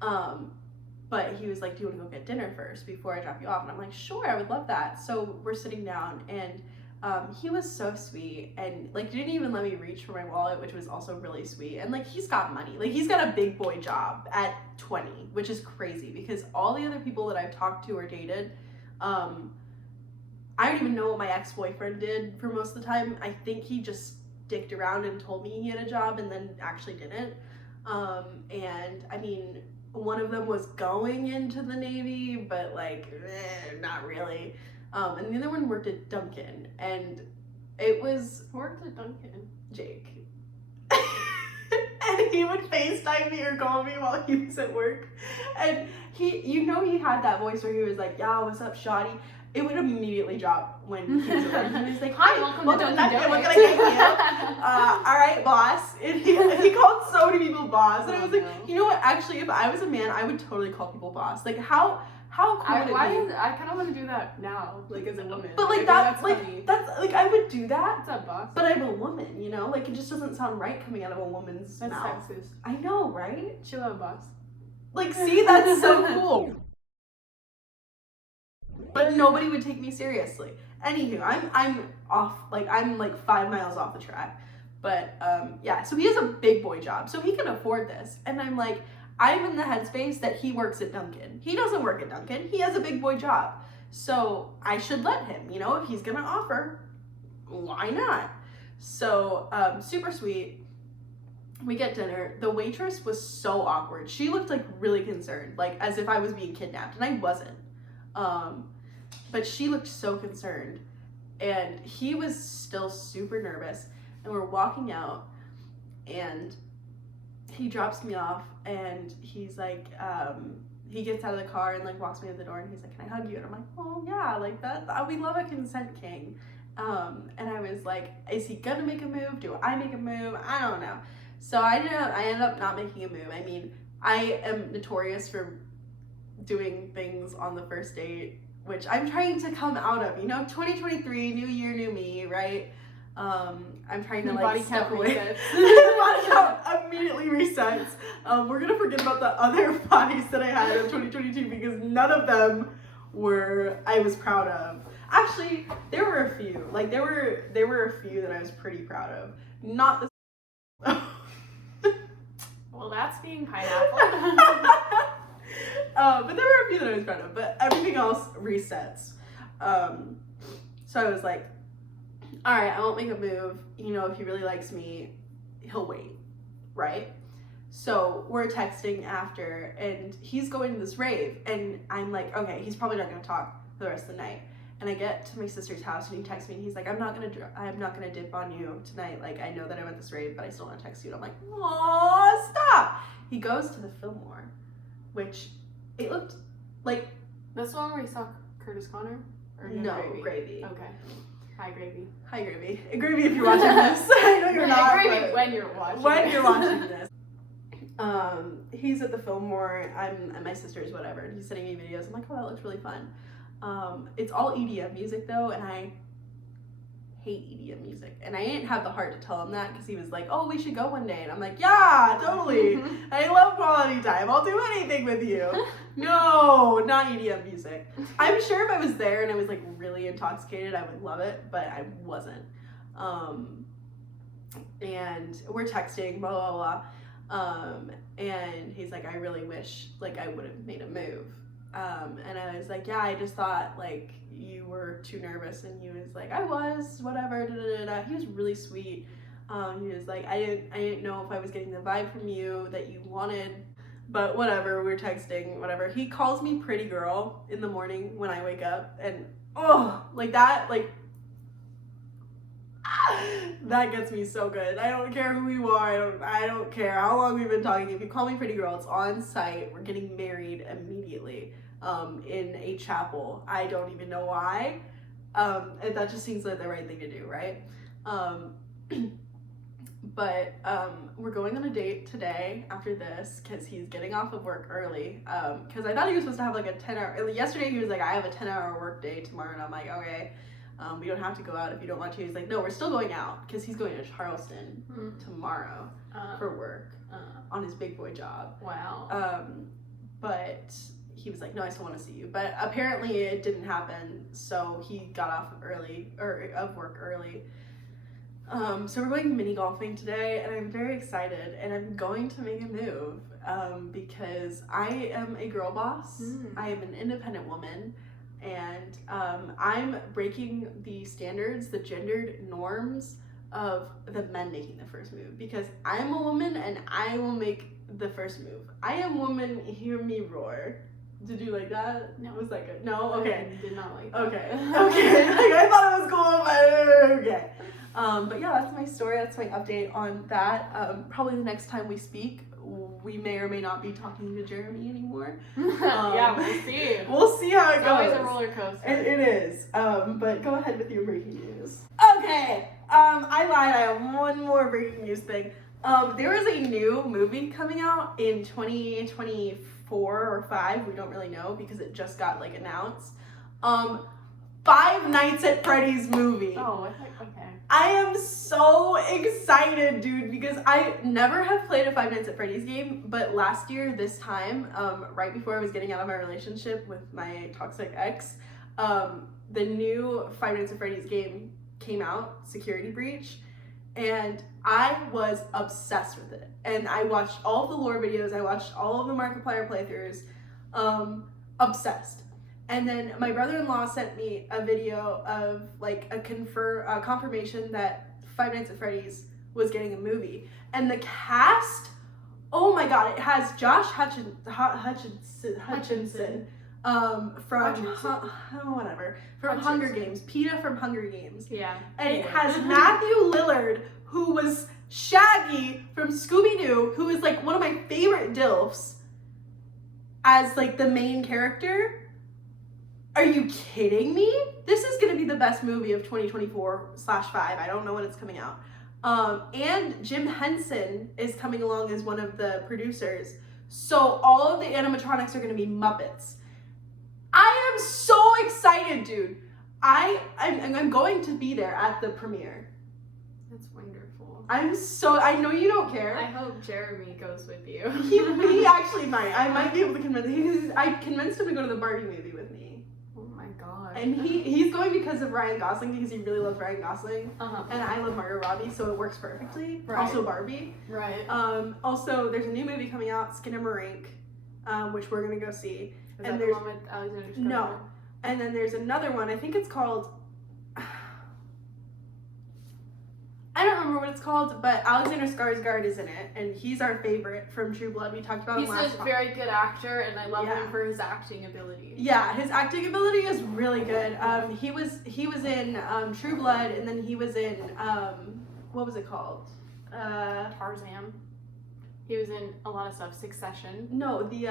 But he was like, do you want to go get dinner first before I drop you off? And I'm like, sure, I would love that. So we're sitting down, and he was so sweet, and like didn't even let me reach for my wallet, which was also really sweet. And like, he's got money. Like, he's got a big boy job at 20, which is crazy because all the other people that I've talked to or dated, I don't even know what my ex-boyfriend did for most of the time. I think he just dicked around and told me he had a job and then actually didn't. And I mean, one of them was going into the Navy, but like, not really. And the other one worked at Dunkin', and it was... Worked at Dunkin'? Jake. And he would FaceTime me or call me while he was at work. And he, you know, he had that voice where he was like, yo, what's up, shawty? It would immediately drop when he was at work. He was like, hi, welcome to Dunkin', what can I get you? All right, boss. And he called so many people boss. And I was like, you know what? Actually, if I was a man, I would totally call people boss. Like, how cool would it be? I kind of want to do that now, like, as a woman. But like, that's like I would do that. What's up, boss? But I'm a woman, you know? Like, it just doesn't sound right coming out of a woman's mouth. That's sexist. I know, right? Chill out, boss. Like, see, that's so cool. But nobody would take me seriously. Anywho, I'm off, like, I'm like 5 miles off the track. But yeah, so he has a big boy job, so he can afford this. And I'm like, I'm in the headspace that he works at Dunkin'. He doesn't work at Dunkin'. He has a big boy job. So I should let him, you know, if he's gonna offer, why not? So super sweet. We get dinner. The waitress was so awkward. She looked like really concerned, like as if I was being kidnapped, and I wasn't. But she looked so concerned, and he was still super nervous. And we're walking out, and he drops me off, and he's like, he gets out of the car and like walks me to the door and he's like, can I hug you? And I'm like, oh yeah, like that, we love a consent king. And I was like, is he gonna make a move? Do I make a move? I don't know. So I ended up not making a move. I mean, I am notorious for doing things on the first date, which I'm trying to come out of, 2023, new year, new me, right? I'm trying to like step away. Body count immediately resets. We're gonna forget about the other bodies that I had in 2022 because none of them I was proud of. Actually, there were a few. Like there were a few that I was pretty proud of. Not the. Well, that's being pineapple. But there were a few that I was proud of. But everything else resets. So I was like, all right, I won't make a move. If he really likes me, he'll wait, right? So we're texting after, and he's going to this rave, and I'm like, okay, he's probably not gonna talk for the rest of the night. And I get to my sister's house, and he texts me, and he's like, I'm not gonna dip on you tonight. Like, I know that I went this rave, but I still want to text you. And I'm like, aw, stop. He goes to the Fillmore, which it looked like. That's the one where he saw Curtis Connor? Or no, Gravy. Okay. Hi, Gravy. Hi, Gravy. Gravy, if you're watching this. I know you're not. Gravy when you're watching. When you're watching this. He's at the Fillmore. I'm at my sister's, whatever, and he's sending me videos. I'm like, oh, that looks really fun. It's all EDM music though, and I hate EDM music. And I didn't have the heart to tell him that because he was like, oh, we should go one day. And I'm like, yeah, totally. I love quality time. I'll do anything with you. No, not EDM music. I'm sure if I was there and I was like really intoxicated, I would love it, but I wasn't. And we're texting, blah, blah, blah. And he's like, I really wish like I would have made a move. And I was like, yeah, I just thought like you were too nervous. And he was like, I was, whatever, da, da, da, da. He was really sweet. He was like, I didn't know if I was getting the vibe from you that you wanted, but whatever, we were texting, whatever. He calls me pretty girl in the morning when I wake up, and like that, like that gets me so good. I don't care who you are. I don't care how long we've been talking. If you call me pretty girl, it's on site. We're getting married immediately in a chapel. I don't even know why. And that just seems like the right thing to do, right? But we're going on a date today after this because he's getting off of work early. Because I thought he was supposed to have like a 10-hour. Yesterday he was like, I have a 10-hour work day tomorrow, and I'm like, okay. We don't have to go out if you don't want to. He's like, no, we're still going out because he's going to Charleston tomorrow for work on his big boy job. Wow. But he was like, no, I still want to see you. But apparently it didn't happen, so he got off of work early. So we're going mini golfing today, and I'm very excited, and I'm going to make a move because I am a girl boss. I am an independent woman. And I'm breaking the standards, the gendered norms of the men making the first move, because I'm a woman and I will make the first move. I am woman, hear me roar. Did you like that? No. Was that good? No? Okay. I did not like that. Okay. Okay. Like, I thought it was cool, but okay. But yeah, that's my story. That's my update on that. Probably the next time we speak, we may or may not be talking to Jeremy anymore. Yeah, we'll see. We'll see how it goes. It's always a roller coaster. It is. But go ahead with your breaking news. Okay. I lied. I have one more breaking news thing. There is a new movie coming out in 2024 or 5. We don't really know because it just got like announced. Five Nights at Freddy's movie. Oh, okay. I am so excited, dude, because I never have played a Five Nights at Freddy's game, but last year, this time, right before I was getting out of my relationship with my toxic ex, the new Five Nights at Freddy's game came out, Security Breach, and I was obsessed with it. And I watched all of the lore videos, I watched all of the Markiplier playthroughs, obsessed. And then my brother-in-law sent me a video of like a confirmation that Five Nights at Freddy's was getting a movie. And the cast, oh my god, it has Josh Hutchinson from Hunger Games, PETA from Hunger Games. Yeah. And it has Matthew Lillard, who was Shaggy from Scooby-Doo, who is like one of my favorite DILFs. as like the main character. Are you kidding me? This is gonna be the best movie of 2024/5. I don't know when it's coming out. And Jim Henson is coming along as one of the producers. So all of the animatronics are gonna be Muppets. I am so excited, dude. I'm going to be there at the premiere. That's wonderful. I know you don't care. I hope Jeremy goes with you. He actually might. I might be able to convince him. I convinced him to go to the Barbie movie with me. Oh my god. And he's going because of Ryan Gosling, because he really loves Ryan Gosling. Uh-huh. And I love Margot Robbie, so it works perfectly. Right. Also Barbie. Right. Also, there's a new movie coming out, Skinamarink, which we're gonna go see. Is and that the one with Alexander Skarsgård? No. And then there's another one, I think it's called, I don't remember what it's called, but Alexander Skarsgård is in it, and he's our favorite from True Blood. We talked about him last He's a time. very good actor, and I love Yeah. him for his acting ability. Yeah, his acting ability is really good. He was in True Blood, and then he was in what was it called? Tarzan. He was in a lot of stuff. Succession. No, the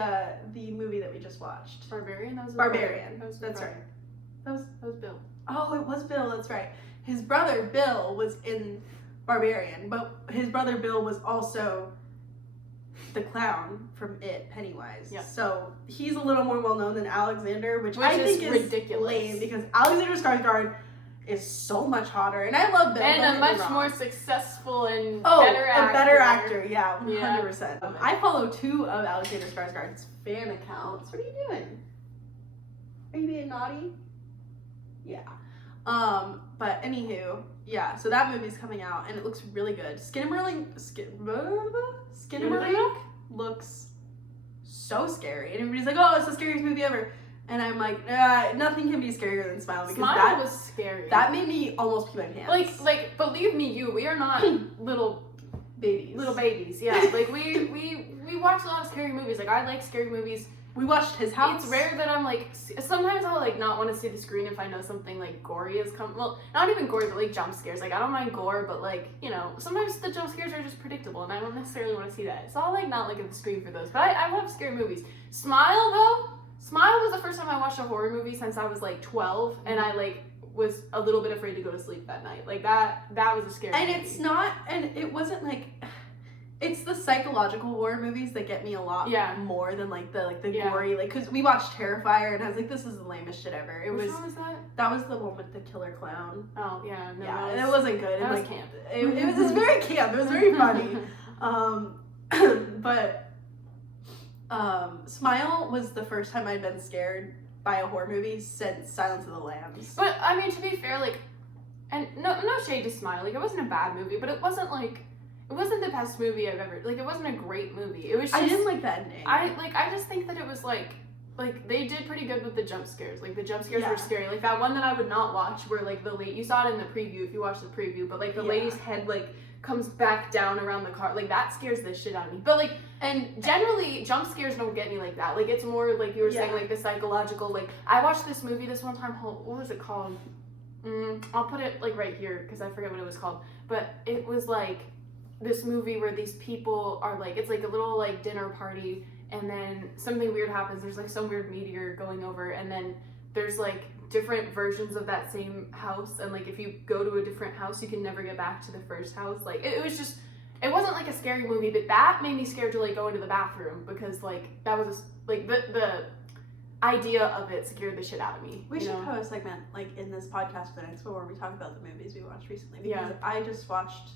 movie that we just watched. Barbarian. That was Barbarian. That was That's right. That was Bill. Oh, it was Bill. That's right. His brother Bill was in Barbarian, but his brother Bill was also the clown from It, Pennywise. Yep. So he's a little more well known than Alexander, which I think is ridiculous. lame because Alexander Skarsgård is so much hotter, and I love Bill. And don't a get me much wrong. more successful and Oh, better actor. a better actor, yeah, 100%. Yeah. I follow 2 of Alexander Skarsgård's fan accounts. What are you doing? Are you being naughty? Yeah. But anywho, yeah, so that movie's coming out, and it looks really good. Skinamarink looks so scary, and everybody's like, oh, it's the scariest movie ever. And I'm like, nothing can be scarier than Smile, because Smile was scary. that made me almost pee my pants. Like, believe me, we are not little babies. Yeah, like we watch a lot of scary movies. Like, I like scary movies. We watched His House. It's rare that I'm like, sometimes I'll like not want to see the screen if I know something like gory is coming. Well, not even gory, but like jump scares. Like, I don't mind gore, but like, you know, sometimes the jump scares are just predictable, and I don't necessarily want to see that. So I'll like not look at the screen for those. But I love scary movies. Smile was the first time I watched a horror movie since I was like 12, and I like was a little bit afraid to go to sleep that night. Like that was a scary movie. And it wasn't like, it's the psychological horror movies that get me a lot more than like the gory, like, because we watched Terrifier, and I was like, this is the lamest shit ever. Which one was that? That was the one with the killer clown. Oh yeah, no, yeah, and it wasn't good. That was like, camp. It was very camp. It was very funny. But Smile was the first time I'd been scared by a horror movie since Silence of the Lambs. But I mean, to be fair, like, and no shade to Smile. Like, it wasn't a bad movie, but it wasn't the best movie I've ever. Like, it wasn't a great movie. It was. Just, I didn't like the ending. I just think that it was like they did pretty good with the jump scares. Like, the jump scares were scary. Like, that one that I would not watch where like you saw it in the preview if you watched the preview, but like the lady's head like comes back down around the car. Like, that scares the shit out of me. But like, and generally jump scares don't get me like that. Like, it's more like you were saying, like the psychological. Like, I watched this movie this one time. What was it called? I'll put it like right here because I forget what it was called. But it was like this movie where these people are like, it's like a little like dinner party, and then something weird happens. There's like some weird meteor going over, and then there's like different versions of that same house, and like if you go to a different house, you can never get back to the first house. Like, it was just, it wasn't like a scary movie, but that made me scared to like go into the bathroom because like that was like the idea of it scared the shit out of me. We should have a segment like in this podcast for the next one where we talk about the movies we watched recently, because I just watched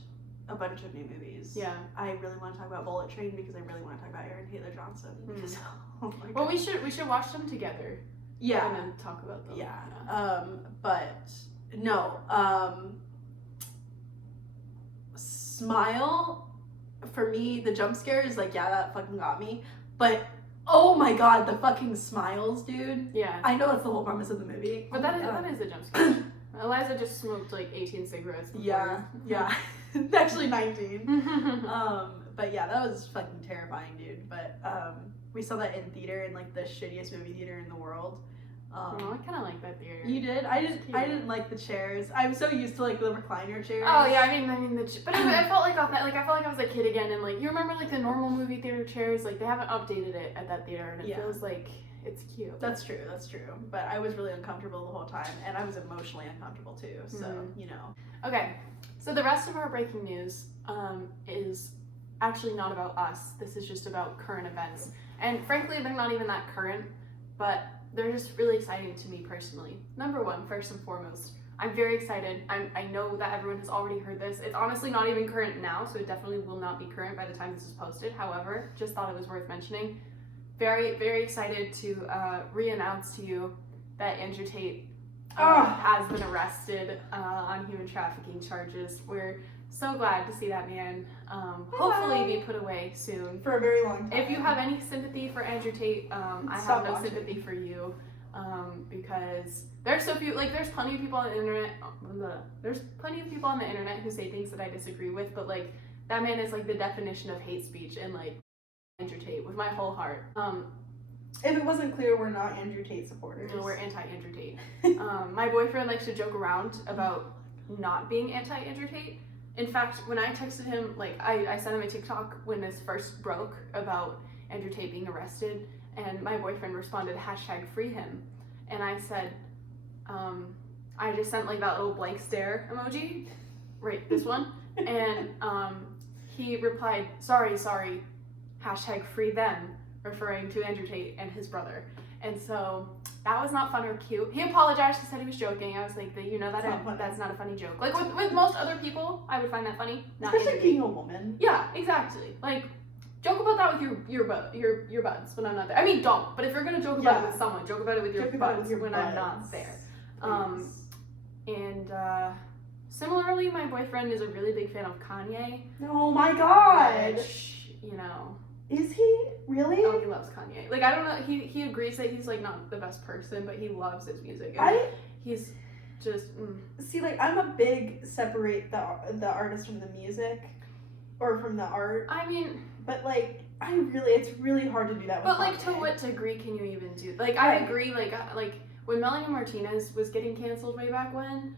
a bunch of new movies. Yeah. I really want to talk about Bullet Train because I really want to talk about Aaron Taylor Johnson. Because, oh my God. Well, we should watch them together. Yeah. And then talk about them. Yeah. But no. Smile, for me, the jump scares, like, that fucking got me. But oh my God, the fucking smiles, dude. Yeah. I know that's the whole premise of the movie. But that is a jump scare. Eliza just smoked like 18 cigarettes before. Yeah. Actually 19. But yeah, that was fucking terrifying, dude. But we saw that in theater, in like the shittiest movie theater in the world. I kind of like that theater. You did? I didn't like the chairs. I'm so used to like the recliner chairs. Oh yeah, I mean but I felt like I felt like I was a kid again, and like you remember like the normal movie theater chairs, like they haven't updated it at that theater, and it feels like it's cute. That's true. But I was really uncomfortable the whole time, and I was emotionally uncomfortable too. So you know. Okay, so the rest of our breaking news is actually not about us. This is just about current events, and frankly, they're not even that current, but they're just really exciting to me personally. Number one, first and foremost, I'm very excited. I know that everyone has already heard this. It's honestly not even current now, so it definitely will not be current by the time this is posted. However, just thought it was worth mentioning. Very, very excited to re-announce to you that Andrew Tate has been arrested on human trafficking charges. We're so glad to see that man hopefully be put away soon. For a very long time. If you have any sympathy for Andrew Tate, I have no sympathy for you, because there's so few, like there's plenty of people on the internet, who say things that I disagree with, but like that man is like the definition of hate speech, and like Andrew Tate with my whole heart. If it wasn't clear, we're not Andrew Tate supporters. No, we're anti-Andrew Tate. My boyfriend likes to joke around about not being anti-Andrew Tate. In fact, when I texted him, like, I sent him a TikTok when this first broke about Andrew Tate being arrested, and my boyfriend responded, #free-him. And I said, I just sent, like, that little blank stare emoji, right, this one, and he replied, sorry, #free-them, referring to Andrew Tate and his brother. And so that was not fun or cute. He apologized. He said he was joking. I was like, that's not a funny joke. Like with most other people, I would find that funny. Not especially being a woman. Yeah, exactly. Like joke about that with your buds when I'm not there. I mean, don't. But if you're gonna joke about it with someone, joke about it with your buds when I'm not there. And similarly, my boyfriend is a really big fan of Kanye. Oh my god. Which, you know. Is he really? Oh, he loves Kanye. Like, I don't know. He agrees that he's like not the best person, but he loves his music. And he's just see, like, I'm a big separate the artist from the music, or from the art. I mean, but like, it's really hard to do that. With but like, Kanye. to what degree can you even do? Like, I agree. Like when Melanie Martinez was getting canceled way back when,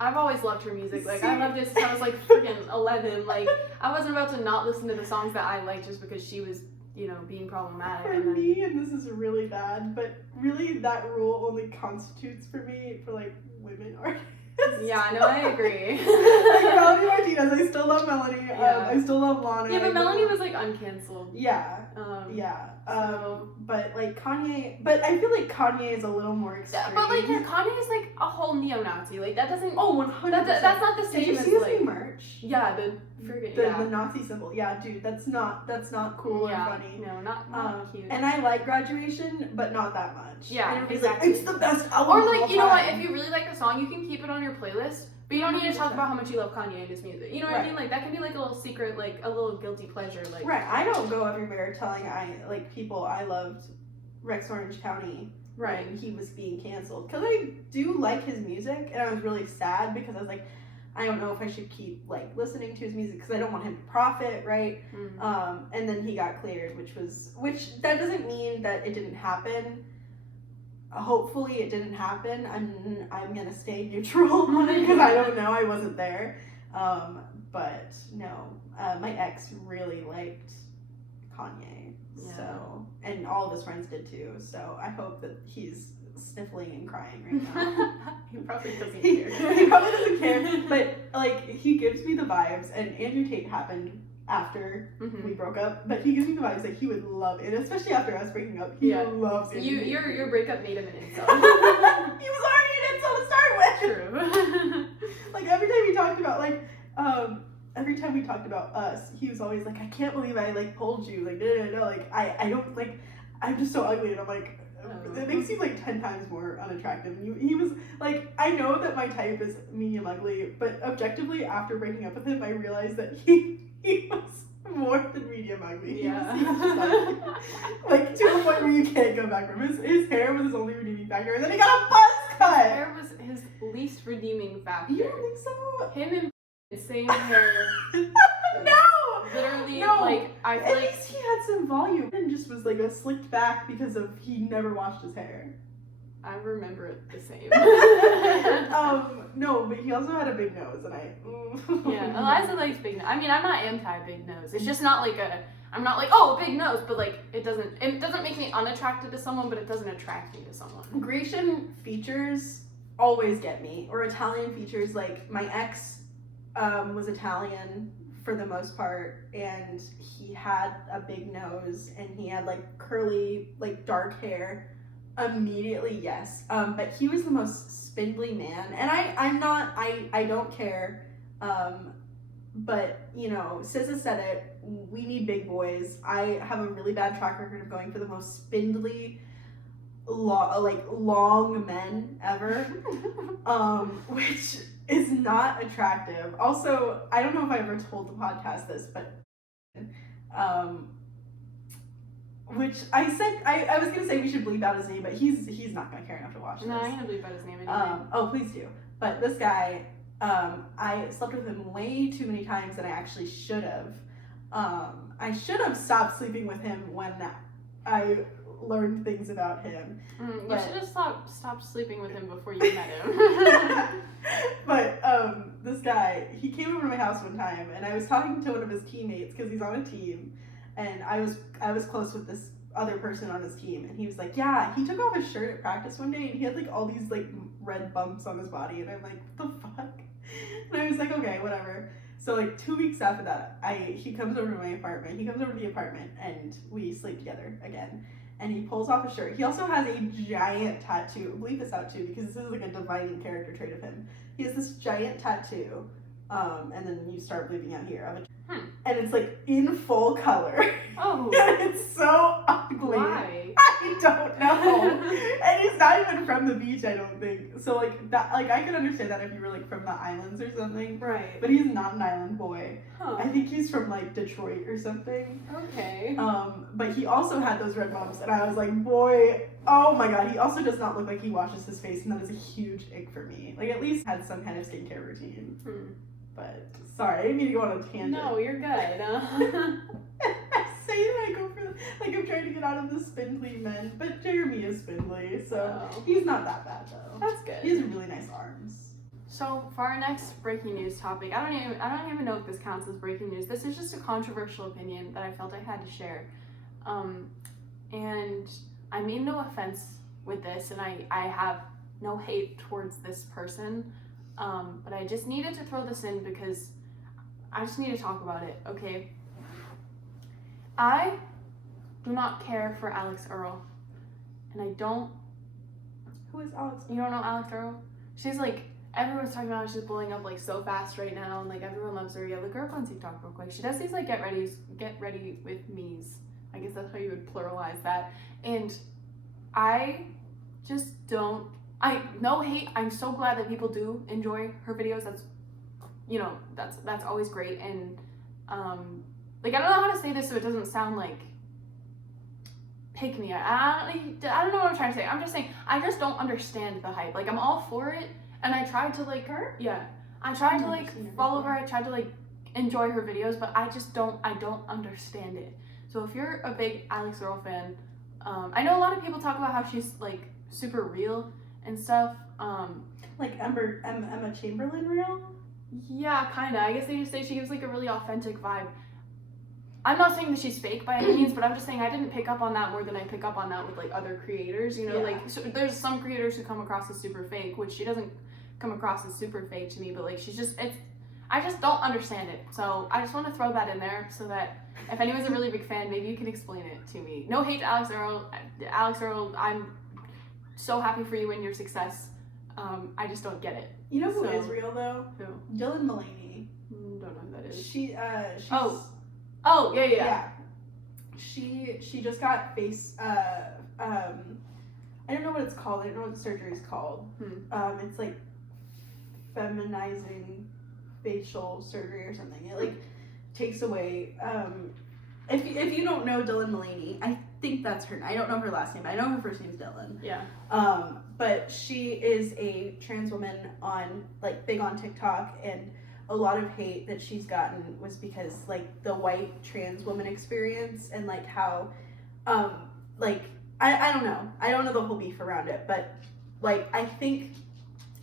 I've always loved her music. Like, I loved it since I was like freaking 11. Like, I wasn't about to not listen to the songs that I liked just because she was, you know, being problematic. For me, and this is really bad, but really that rule only constitutes for me for like women artists. Yeah, no, I agree. Like Melanie Martinez, I still love Melanie. Yeah. I still love Lana. Yeah, but Melanie was like uncanceled. Yeah. But like Kanye, but I feel like Kanye is a little more extreme. But like Kanye is like a whole neo-Nazi. Like that doesn't. Oh, 100%. That's not the same. Did you as see his like new merch? Yeah, the Nazi symbol. Yeah, dude, that's not cool and funny. No, not cute. And I like Graduation, but not that much. Yeah, and exactly. Like, it's the best album. Or like, you know what? If you really like a song, you can keep it on your playlist. But you don't need to talk about how much you love Kanye and his music. You know what I mean? Like, that can be like a little secret, like a little guilty pleasure. Like, right. I don't go everywhere telling people I loved Rex Orange County when he was being canceled. Because I do like his music, and I was really sad because I was like, I don't know if I should keep like listening to his music because I don't want him to profit, right? Mm-hmm. And then he got cleared, which that doesn't mean that it didn't happen. Hopefully it didn't happen. I'm gonna stay neutral on it because I don't know. I wasn't there. But no, my ex really liked Kanye. Yeah. So, and all of his friends did too. So I hope that he's sniffling and crying right now. He probably doesn't care. He probably doesn't care. But like, he gives me the vibes. And Andrew Tate happened after we broke up, but he gives me the vibes that he would love it, especially after us breaking up. He loves it. Your breakup made him an incel. He was already an incel to start with. True. Like every time we talked about us, he was always like, I can't believe I like pulled you, like no, like I don't like, I'm just so ugly, and I'm like, it makes you like 10 times more unattractive. And he was like, I know that my type is medium ugly, but objectively after breaking up with him, I realized that he was more than medium ugly. Yeah. He was just like to the point where you can't go back from his hair was his only redeeming factor, and then he got a buzz cut. His hair was his least redeeming factor. You don't think so? Him and same hair. No! Literally me. No, like, I feel at like least he had some volume and just was like a slicked back because of he never washed his hair. I remember it the same. No, but he also had a big nose, and Yeah, Eliza likes big nose. I mean, I'm not anti big nose. It's just not like I'm not like, oh, big nose, but like it doesn't make me unattracted to someone, but it doesn't attract me to someone. Grecian features always get me, or Italian features. Like my ex was Italian for the most part, and he had a big nose, and he had like curly, like dark hair. Immediately, yes. But he was the most spindly man, and I don't care. But you know, SZA said it. We need big boys. I have a really bad track record of going for the most spindly, long men ever, which is not attractive. Also, I don't know if I ever told the podcast this, but which I said I was gonna say we should bleep out his name, but he's not gonna care enough to watch this. No, I'm gonna bleep out his name anyway. Oh, please do. But this guy, I slept with him way too many times than I actually should have. I should have stopped sleeping with him when I learned things about him. You should have stopped sleeping with him before you met him. But this guy, he came over to my house one time, and I was talking to one of his teammates because he's on a team. And I was close with this other person on his team, and he was like, yeah, he took off his shirt at practice one day, and he had like all these like red bumps on his body, and I'm like, what the fuck? And I was like, okay, whatever. So like 2 weeks after that, he comes over to my apartment. He comes over to the apartment, and we sleep together again. And he pulls off his shirt. He also has a giant tattoo. Bleep this out too, because this is like a defining character trait of him. He has this giant tattoo, and then you start bleeping out here of a and it's like in full color. Oh. And it's so ugly. Why? I don't know. And he's not even from the beach, I don't think. So like that, like I could understand that if you were like from the islands or something. Right. But he's not an island boy. Huh. I think he's from like Detroit or something. Okay. But he also had those red bumps, and I was like, boy, oh my god. He also does not look like he washes his face, and that is a huge ick for me. Like at least had some kind of skincare routine. But sorry, I didn't mean to go on a tangent. No, you're good. I say that I go for like I'm trying to get out of the spindly men, but Jeremy is spindly, so he's not that bad though. That's good. He has really nice arms. So for our next breaking news topic, I don't even know if this counts as breaking news. This is just a controversial opinion that I felt I had to share, and I mean no offense with this, and I have no hate towards this person. But I just needed to throw this in because I just need to talk about it, okay? I do not care for Alix Earle, and I don't... Who is Alix? You don't know Alix Earle? She's like, everyone's talking about how she's blowing up like so fast right now, and like everyone loves her. Yeah, look her up on TikTok real quick. She does these like get ready with me's. I guess that's how you would pluralize that. And I just don't... no hate. I'm so glad that people do enjoy her videos. That's, you know, that's always great. And like I don't know how to say this so it doesn't sound like pick me. I don't know what I'm trying to say. I'm just saying I just don't understand the hype. Like I'm all for it, and I tried to like her. Yeah, I tried to like follow her. I tried to like enjoy her videos, but I don't understand it. So if you're a big Alix Earle fan, I know a lot of people talk about how she's like super real and stuff. Like Emma Chamberlain real? Yeah, kinda. I guess they just say she gives like a really authentic vibe. I'm not saying that she's fake by any means, but I'm just saying I didn't pick up on that more than I pick up on that with like other creators, you know, Yeah. like so there's some creators who come across as super fake, which she doesn't come across as super fake to me, but like I just don't understand it. So I just want to throw that in there so that if anyone's a really big fan, maybe you can explain it to me. No hate to Alix Earle. Alix Earle, I'm so happy for you and your success. I just don't get it. You know who is real though? Who? Dylan Mullaney. Don't know who that is. She's Oh, yeah. She just got face I don't know what it's called. I don't know what the surgery is called. It's like feminizing facial surgery or something. It like takes away if you don't know Dylan Mullaney, I think that's her. I don't know her last name. I know her first name's Dylan. Yeah. But she is a trans woman on like big on TikTok, and a lot of hate that she's gotten was because like the white trans woman experience and like how like I don't know. I don't know the whole beef around it, but like I think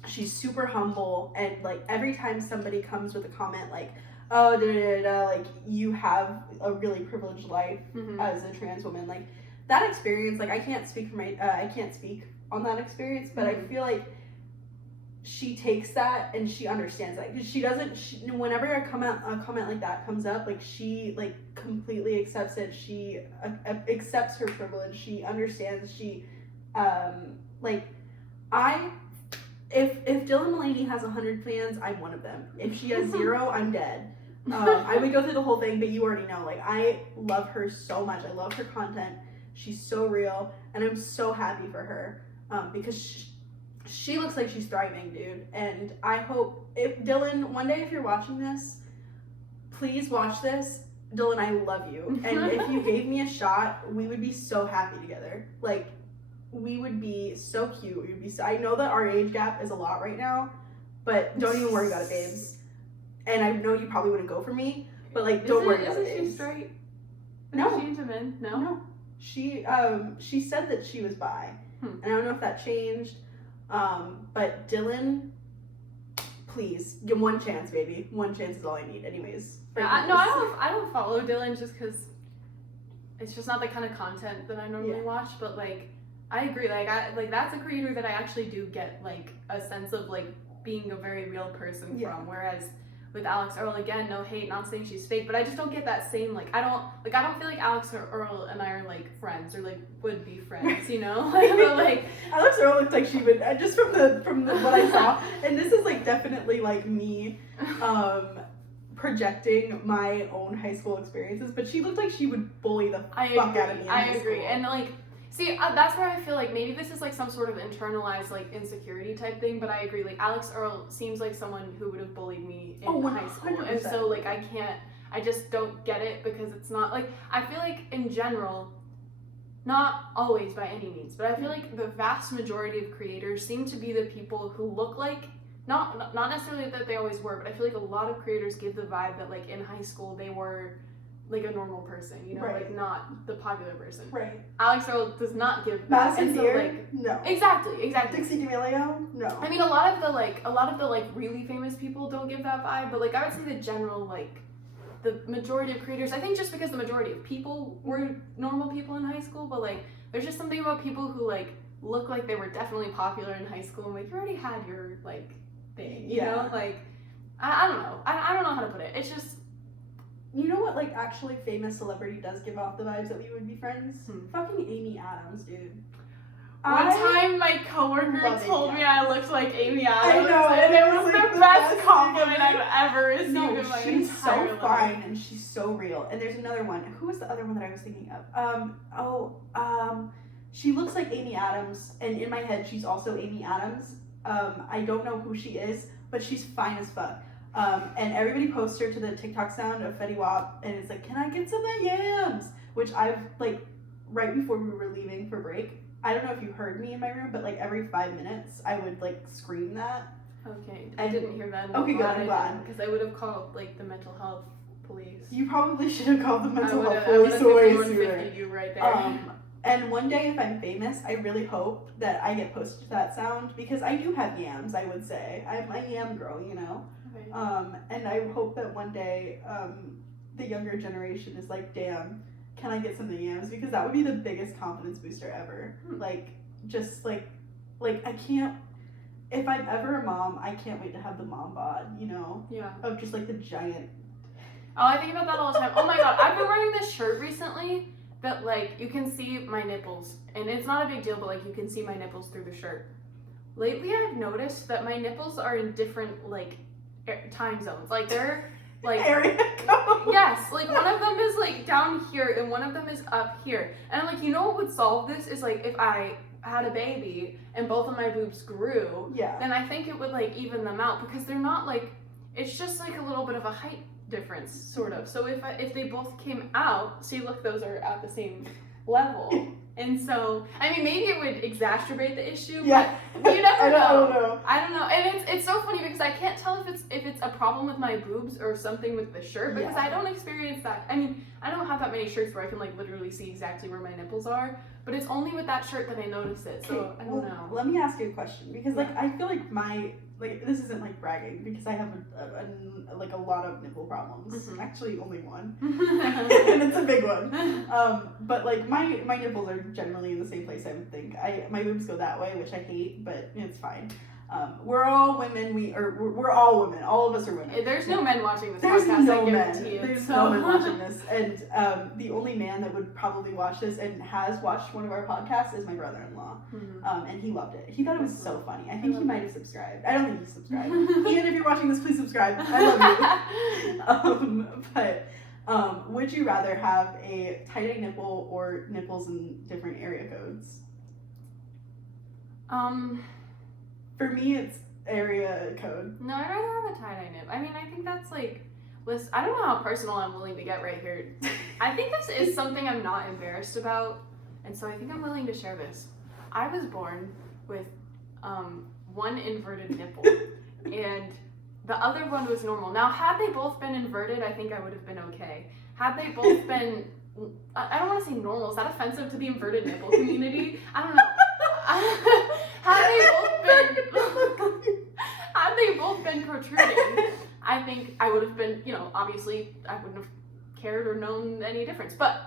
she's super humble, and like every time somebody comes with a comment like, oh, like you have a really privileged life as a trans woman, like that experience, like I can't speak for I can't speak on that experience, but I feel like she takes that and she understands that, because she doesn't, whenever a comment like that comes up, like she like completely accepts it. She accepts her privilege. She understands. She like if Dylan Mullaney has 100 fans, I'm one of them. If she has 0, I'm dead. I would go through the whole thing, but you already know, like I love her so much. I love her content. She's so real, and I'm so happy for her because she looks like she's thriving, dude. And I hope, if Dylan, one day if you're watching this, please watch this. Dylan, I love you. And if you gave me a shot, we would be so happy together. Like, we would be so cute. We would be so, I know that our age gap is a lot right now, but don't even worry about it, babes. And I know you probably wouldn't go for me, but like, don't worry about it, babes. Isn't she straight? No. Is she into men? No. She said that she was bi. And I don't know if that changed. But Dylan, please give one chance, baby. One chance is all I need, anyways. I don't follow Dylan just because it's just not the kind of content that I normally watch. But like, I agree. Like, that's a creator that I actually do get like a sense of like being a very real person from. Whereas with Alix Earle, again, no hate, not saying she's fake, but I just don't get that same like I don't feel like Alix Earle and I are like friends or like would be friends, you know? like Alix Earle looked like she would, just from the what I saw, and this is like definitely like me projecting my own high school experiences, but she looked like she would bully the fuck out of me in high agree. School. And like, see, that's where I feel like maybe this is like some sort of internalized like insecurity type thing, but I agree. Like Alix Earle seems like someone who would have bullied me in high school, 100%. and so like I just don't get it, because it's not like, I feel like in general, not always by any means, but I feel like the vast majority of creators seem to be the people who look like, not necessarily that they always were, but I feel like a lot of creators give the vibe that like in high school they were like a normal person, you know, like not the popular person. Right. Alix Earle does not give that. Madison So, Beer? like, No. Exactly. Dixie D'Amelio? No. I mean, a lot of the really famous people don't give that vibe, but like I would say the general, like the majority of creators, I think just because the majority of people were normal people in high school, but like there's just something about people who like look like they were definitely popular in high school, and like you already had your like thing, you know? Like I don't know. I don't know how to put it. It's just, you know what, like, actually famous celebrity does give off the vibes that we would be friends? Fucking Amy Adams, dude. One time my coworker told me I looked like Amy Adams, I know, and it was like the best compliment I've ever received in my she's entire so life. fine, and she's so real. And there's another one. Who was the other one that I was thinking of? She looks like Amy Adams, and in my head, she's also Amy Adams. I don't know who she is, but she's fine as fuck. And everybody posts her to the TikTok sound of Fetty Wap, and it's like, can I get some yams? Which I've, like, right before we were leaving for break, I don't know if you heard me in my room, but, like, every 5 minutes, I would, like, scream that. Okay, I didn't hear that. Okay, good, I'm glad. Because I would have called, like, the mental health police. You probably should have called the mental health police way sooner. You right there. And one day, if I'm famous, I really hope that I get posted to that sound, because I do have yams, I would say. I'm a yam girl, you know? Okay. And I hope that one day, the younger generation is like, damn, can I get some of the yams? Because that would be the biggest confidence booster ever. Like, just like I can't, if I'm ever a mom, I can't wait to have the mom bod, you know? Yeah. Of just like the giant. Oh, I think about that all the time. Oh my god, I've been wearing this shirt recently that like you can see my nipples, and it's not a big deal, but like you can see my nipples through the shirt. Lately I've noticed that my nipples are in different like time zones. Like they're like area code. Yes, like one of them is like down here and one of them is up here. And like, you know what would solve this is like if I had a baby and both of my boobs grew, then I think it would like even them out, because they're not like, it's just like a little bit of a height difference sort of. So if they both came out, see, look, those are at the same level. And so, I mean, maybe it would exacerbate the issue, Yeah. but you never know. I don't know. I don't know. And it's so funny because I can't tell if it's a problem with my boobs or something with the shirt because I don't experience that. I mean, I don't have that many shirts where I can like literally see exactly where my nipples are, but it's only with that shirt that I notice it. So I don't know. Let me ask you a question because like I feel like this isn't like bragging because I have a lot of nipple problems. Actually, only one, and it's a big one. But like my nipples are generally in the same place. I would think my boobs go that way, which I hate, but it's fine. We're all women. We're all women. All of us are women. There's no men watching this There's podcast. no I men. guarantee you. There's no men watching this, and the only man that would probably watch this and has watched one of our podcasts is my brother-in-law. And he loved it. He thought it was so funny. I think he might have subscribed. I don't think he subscribed. Even if you're watching this, please subscribe. I love you. But would you rather have a tie-dye nipple or nipples in different area codes? For me, it's area code. No, I'd rather have a tie-dye nip. I mean, I think that's like, listen, I don't know how personal I'm willing to get right here. I think this is something I'm not embarrassed about, and so I think I'm willing to share this. I was born with one inverted nipple, and the other one was normal. Now, had they both been inverted, I think I would have been okay. Had they both been, I don't want to say normal. Is that offensive to the inverted nipple community? I don't know. Had they both been protruding, I think I would have been, obviously I wouldn't have cared or known any difference. But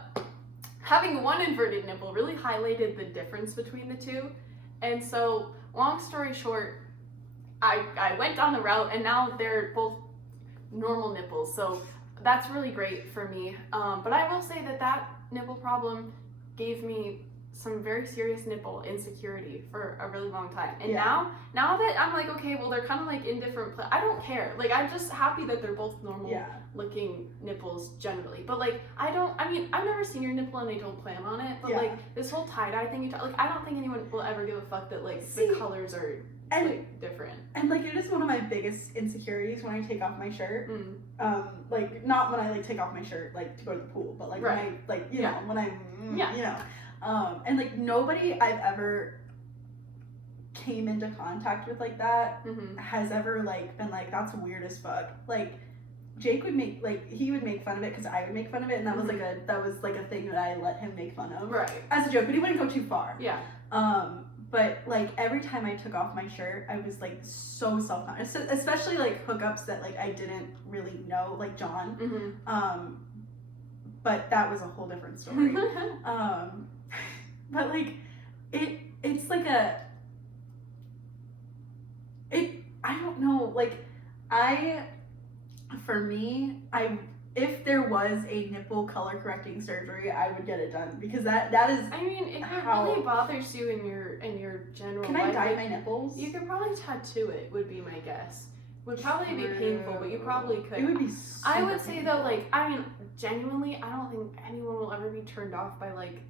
having one inverted nipple really highlighted the difference between the two. And so, long story short, I went down the route and now they're both normal nipples. So that's really great for me. But I will say that nipple problem gave me some very serious nipple insecurity for a really long time. And now that I'm like, okay, well, they're kind of like in different I don't care. Like, I'm just happy that they're both normal looking nipples generally. But like, I've never seen your nipple and I don't plan on it. But like, this whole tie-dye thing, I don't think anyone will ever give a fuck that like the colors are like different. And like, it is one of my biggest insecurities when I take off my shirt. Like, not when I like take off my shirt like to go to the pool, but like when I like, you know, when I'm and like nobody I've ever came into contact with like that has ever like been like, that's weird as fuck. Like, Jake would make fun of it because I would make fun of it, and that was like a thing that I let him make fun of as a joke, but he wouldn't go too far. But like every time I took off my shirt, I was like so self-conscious, especially like hookups that like I didn't really know, like John. But that was a whole different story. But like it's like I don't know, like if there was a nipple color correcting surgery, I would get it done because that is. I mean, if it really bothers you in your general. Can I dye my nipples? You could probably tattoo it. Would be my guess. Would probably be painful, but you probably could. It would be. I would say though, like, I mean, genuinely, I don't think anyone will ever be turned off by like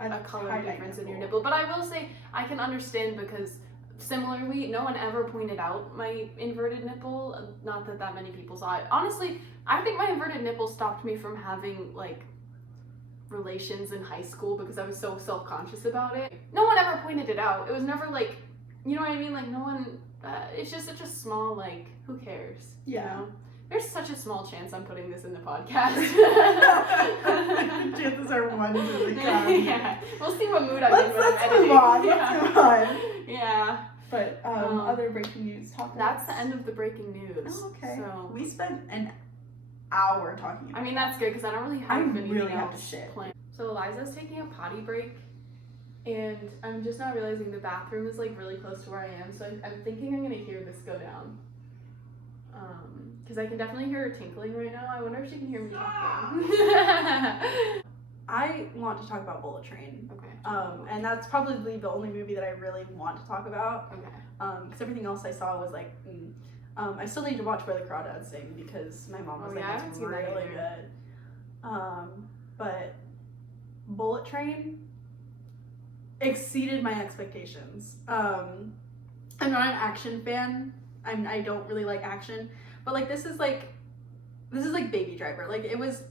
a color difference in your nipple. But I will say I can understand because. Similarly, no one ever pointed out my inverted nipple. Not that many people saw it. Honestly, I think my inverted nipple stopped me from having, like, relations in high school because I was so self-conscious about it. No one ever pointed it out. It was never, like, you know what I mean? Like, no one, it's just such a small, like, who cares? Yeah. You know? There's such a small chance I'm putting this in the podcast. Chances are 1 in a million. Yeah. We'll see what mood I'm in when I'm editing. Let's move on. Yeah. But other breaking news topics. That's the end of the breaking news. Oh, okay. So we spent an hour talking about that's good because I don't really have anything else planned. So Eliza's taking a potty break. And I'm just now realizing the bathroom is like really close to where I am. So I'm thinking I'm going to hear this go down. Because I can definitely hear her tinkling right now. I wonder if she can hear me talking. I want to talk about Bullet Train. Okay. And that's probably the only movie that I really want to talk about. Okay. Because everything else I saw was like, I still need to watch Where the Crawdads Sing because my mom was it's really good. But Bullet Train exceeded my expectations. I'm not an action fan. I don't really like action, but like this is like Baby Driver. Like it was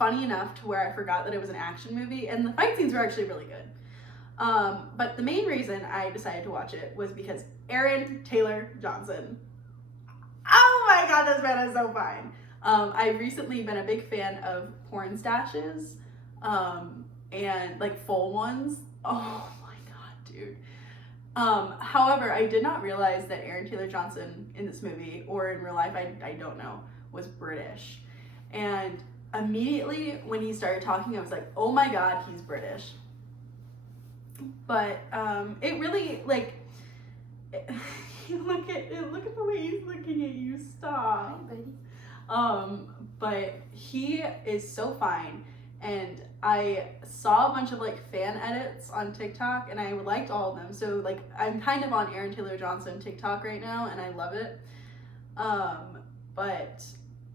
funny enough to where I forgot that it was an action movie, and the fight scenes were actually really good. But the main reason I decided to watch it was because Aaron Taylor Johnson. Oh my god, this man is so fine. I've recently been a big fan of porn stashes, and like full ones. Oh my god, dude. However, I did not realize that Aaron Taylor Johnson in this movie, or in real life, I don't know, was British. And immediately when he started talking, I was like, oh my god, he's British. But it really, like, look at the way he's looking at you. Stop. But he is so fine, and I saw a bunch of like fan edits on TikTok, and I liked all of them. So like I'm kind of on Aaron Taylor Johnson TikTok right now, and I love it. But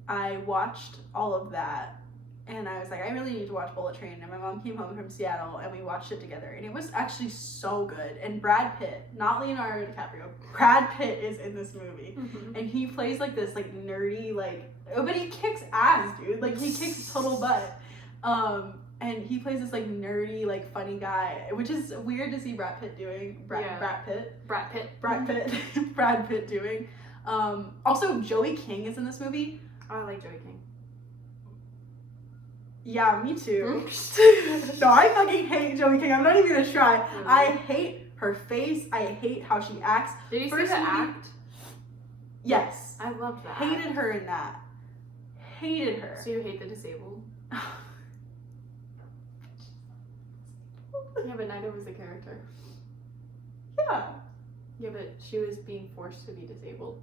I watched all of that, and I was like, I really need to watch Bullet Train. And my mom came home from Seattle, and we watched it together, and it was actually so good. And Brad Pitt, not Leonardo DiCaprio, Brad Pitt is in this movie, and he plays like this like nerdy like, but he kicks ass, dude. Like he kicks total butt. And he plays this like nerdy like funny guy, which is weird to see Brad Pitt doing. Brad Pitt doing. Also, Joey King is in this movie. Oh, I like Joey King. Yeah, me too. No, I fucking hate Joey King. I'm not even gonna try. Mm-hmm. I hate her face. I hate how she acts. Did you see the act? Yes. I loved that. Hated her in that. Hated her. So you hate the disabled? Yeah, but Naida was the character. Yeah. Yeah, but she was being forced to be disabled.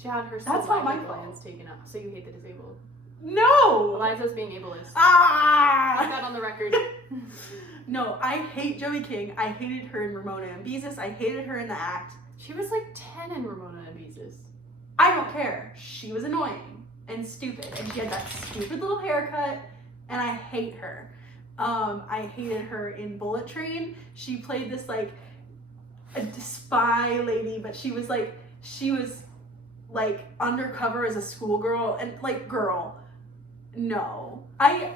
She had her That's not my glands fault. taken out. So you hate the disabled? No. Eliza's being ableist. Ah. Put that on the record. No, I hate Joey King. I hated her in Ramona and Beezus. I hated her in the act. She was like 10 in Ramona and Beezus. I don't care. She was annoying and stupid, and she had that stupid little haircut, and I hate her. I hated her in Bullet Train. She played this like a spy lady, but she was like undercover as a schoolgirl, and like, girl, no. I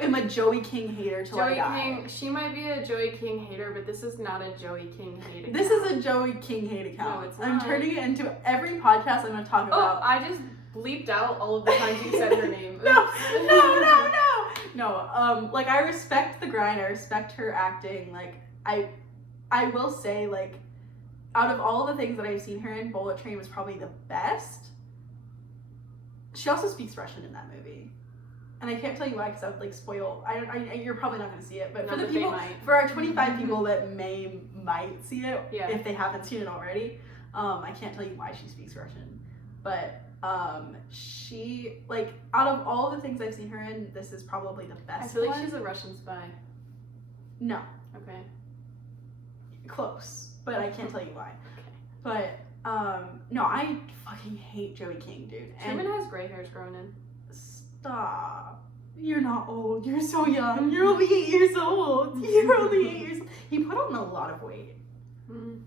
am a Joey King hater till I die. King, she might be a Joey King hater, but this is not a Joey King hate account. This is a Joey King hate account. No, it's I'm not. turning it into every podcast I'm going to talk about. Oh, I just bleeped out all of the times you said her name. No. Like, I respect the grind. I respect her acting. Like, I will say, like, out of all the things that I've seen her in, Bullet Train was probably the best. She also speaks Russian in that movie. And I can't tell you why, because I would, like, spoil. You're probably not going to see it. But for our 25 people that might see it, if they haven't seen it already, I can't tell you why she speaks Russian. But she, like, out of all the things I've seen her in, this is probably the best. I feel like one. she's a Russian spy. No. Okay. Close. But I can't tell you why. Okay. But, no, I fucking hate Joey King, dude. Truman has gray hairs growing in. Stop. You're not old. You're so young. You're only 8 years old. You're only 8 years old. He put on a lot of weight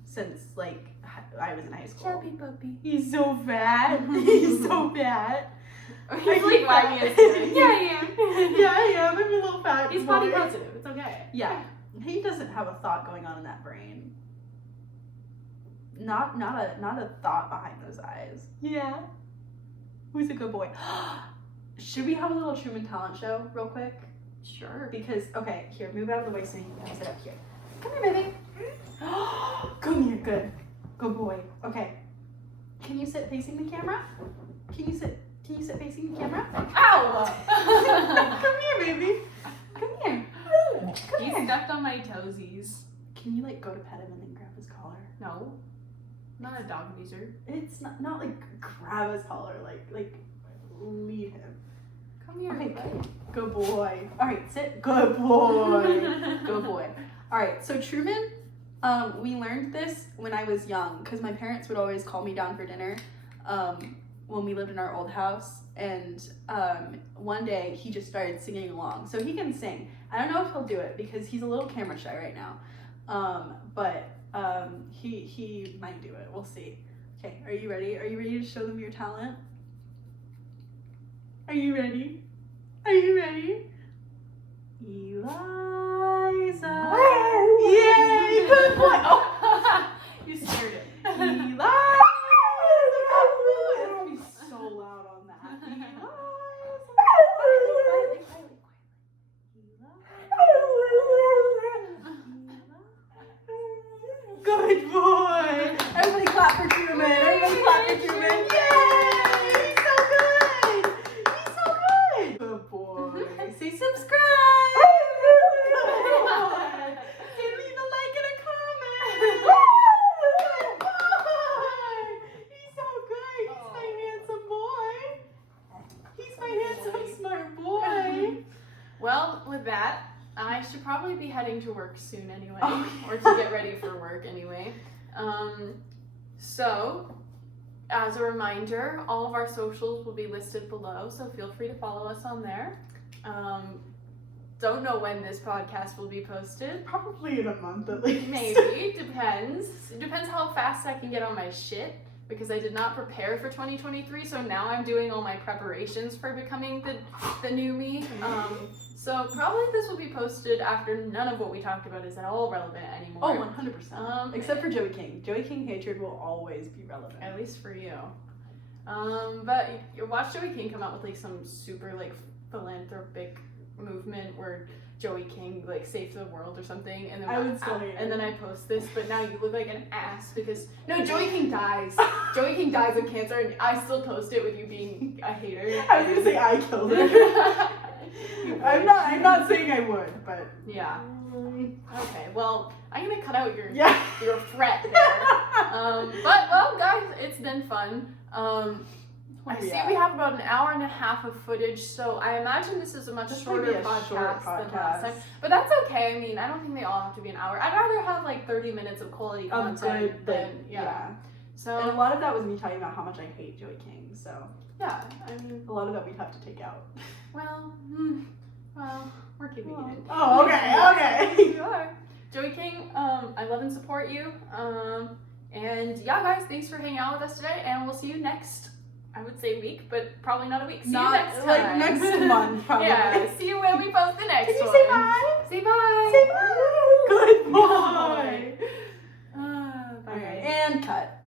since, like, I was in high school. Chubby puppy. He's so fat. He's so fat. He's like 5 years old. Yeah, I am. Yeah, I am. I'm a little fat. He's body positive. It's okay. Yeah. He doesn't have a thought going on in that brain. Not a thought behind those eyes. Yeah. Who's a good boy? Should we have a little Truman talent show real quick? Sure. Because, okay, here, move out of the way so you can sit up here. Come here, baby. Come here, good. Good boy. Okay. Can you sit facing the camera? Can you sit facing the camera? Ow! Come here, baby. Come here. Come He here. stepped on my toesies. Can you, like, go to pet him and then grab his collar? No. I'm not a dog abuser. It's not like grab his collar, like lead him. Come here, Okay, buddy. good boy. All right, sit. Good boy. Good boy. All right, so Truman, we learned this when I was young because my parents would always call me down for dinner when we lived in our old house. And one day he just started singing along. So he can sing. I don't know if he'll do it because he's a little camera shy right now. But he might do it. We'll see. Okay, are you ready? Are you ready to show them your talent? Are you ready? Are you ready? Eliza. Yay! Good boy. Oh, You scared it. Eliza. It'll be so loud on that. Good boy. Everybody clap for Truman. Everybody clap for Truman. Yay! He's so good. He's so good. Good boy. Say subscribe. Good boy. Say leave a like and a comment. Good boy. He's so good. He's my handsome boy. He's my handsome smart boy. Well, with that, I should probably be heading to work soon anyway, Oh. or to get ready for work anyway. So, as a reminder, all of our socials will be listed below, so feel free to follow us on there. Don't know when this podcast will be posted. Probably in a month at least. Maybe, depends. It depends how fast I can get on my shit, because I did not prepare for 2023, so now I'm doing all my preparations for becoming the new me. So probably this will be posted after none of what we talked about is at all relevant anymore. Oh, 100%. Except for Joey King. Joey King hatred will always be relevant. At least for you. But you watch Joey King come out with like some super like philanthropic movement where Joey King like saves the world or something, and then I would still hate it. and then I post this, but now you look like an ass because no, Joey King dies. Joey King dies of cancer, and I still post it with you being a hater. I was gonna say I killed her. I'm not saying I would, but Yeah. Okay. Well, I'm gonna cut out your threat there. But well, guys, it's been fun. I see we have about an hour and a half of footage, so I imagine this is a much shorter podcast than last time. But that's okay. I mean, I don't think they all have to be an hour. I'd rather have like 30 minutes of quality content than So and a lot of that was me talking about how much I hate Joey King. So yeah, I mean, a lot of that we'd have to take out. well, we're keeping it in. Oh, okay. You are. Joey King, I love and support you. And yeah, guys, thanks for hanging out with us today, and we'll see you next, I would say week, but probably not a week. See you next time. Like next month, probably. Yeah, see you when we post the next one. Can you say bye? Say bye. Say bye. Good boy. Bye. Okay, and cut.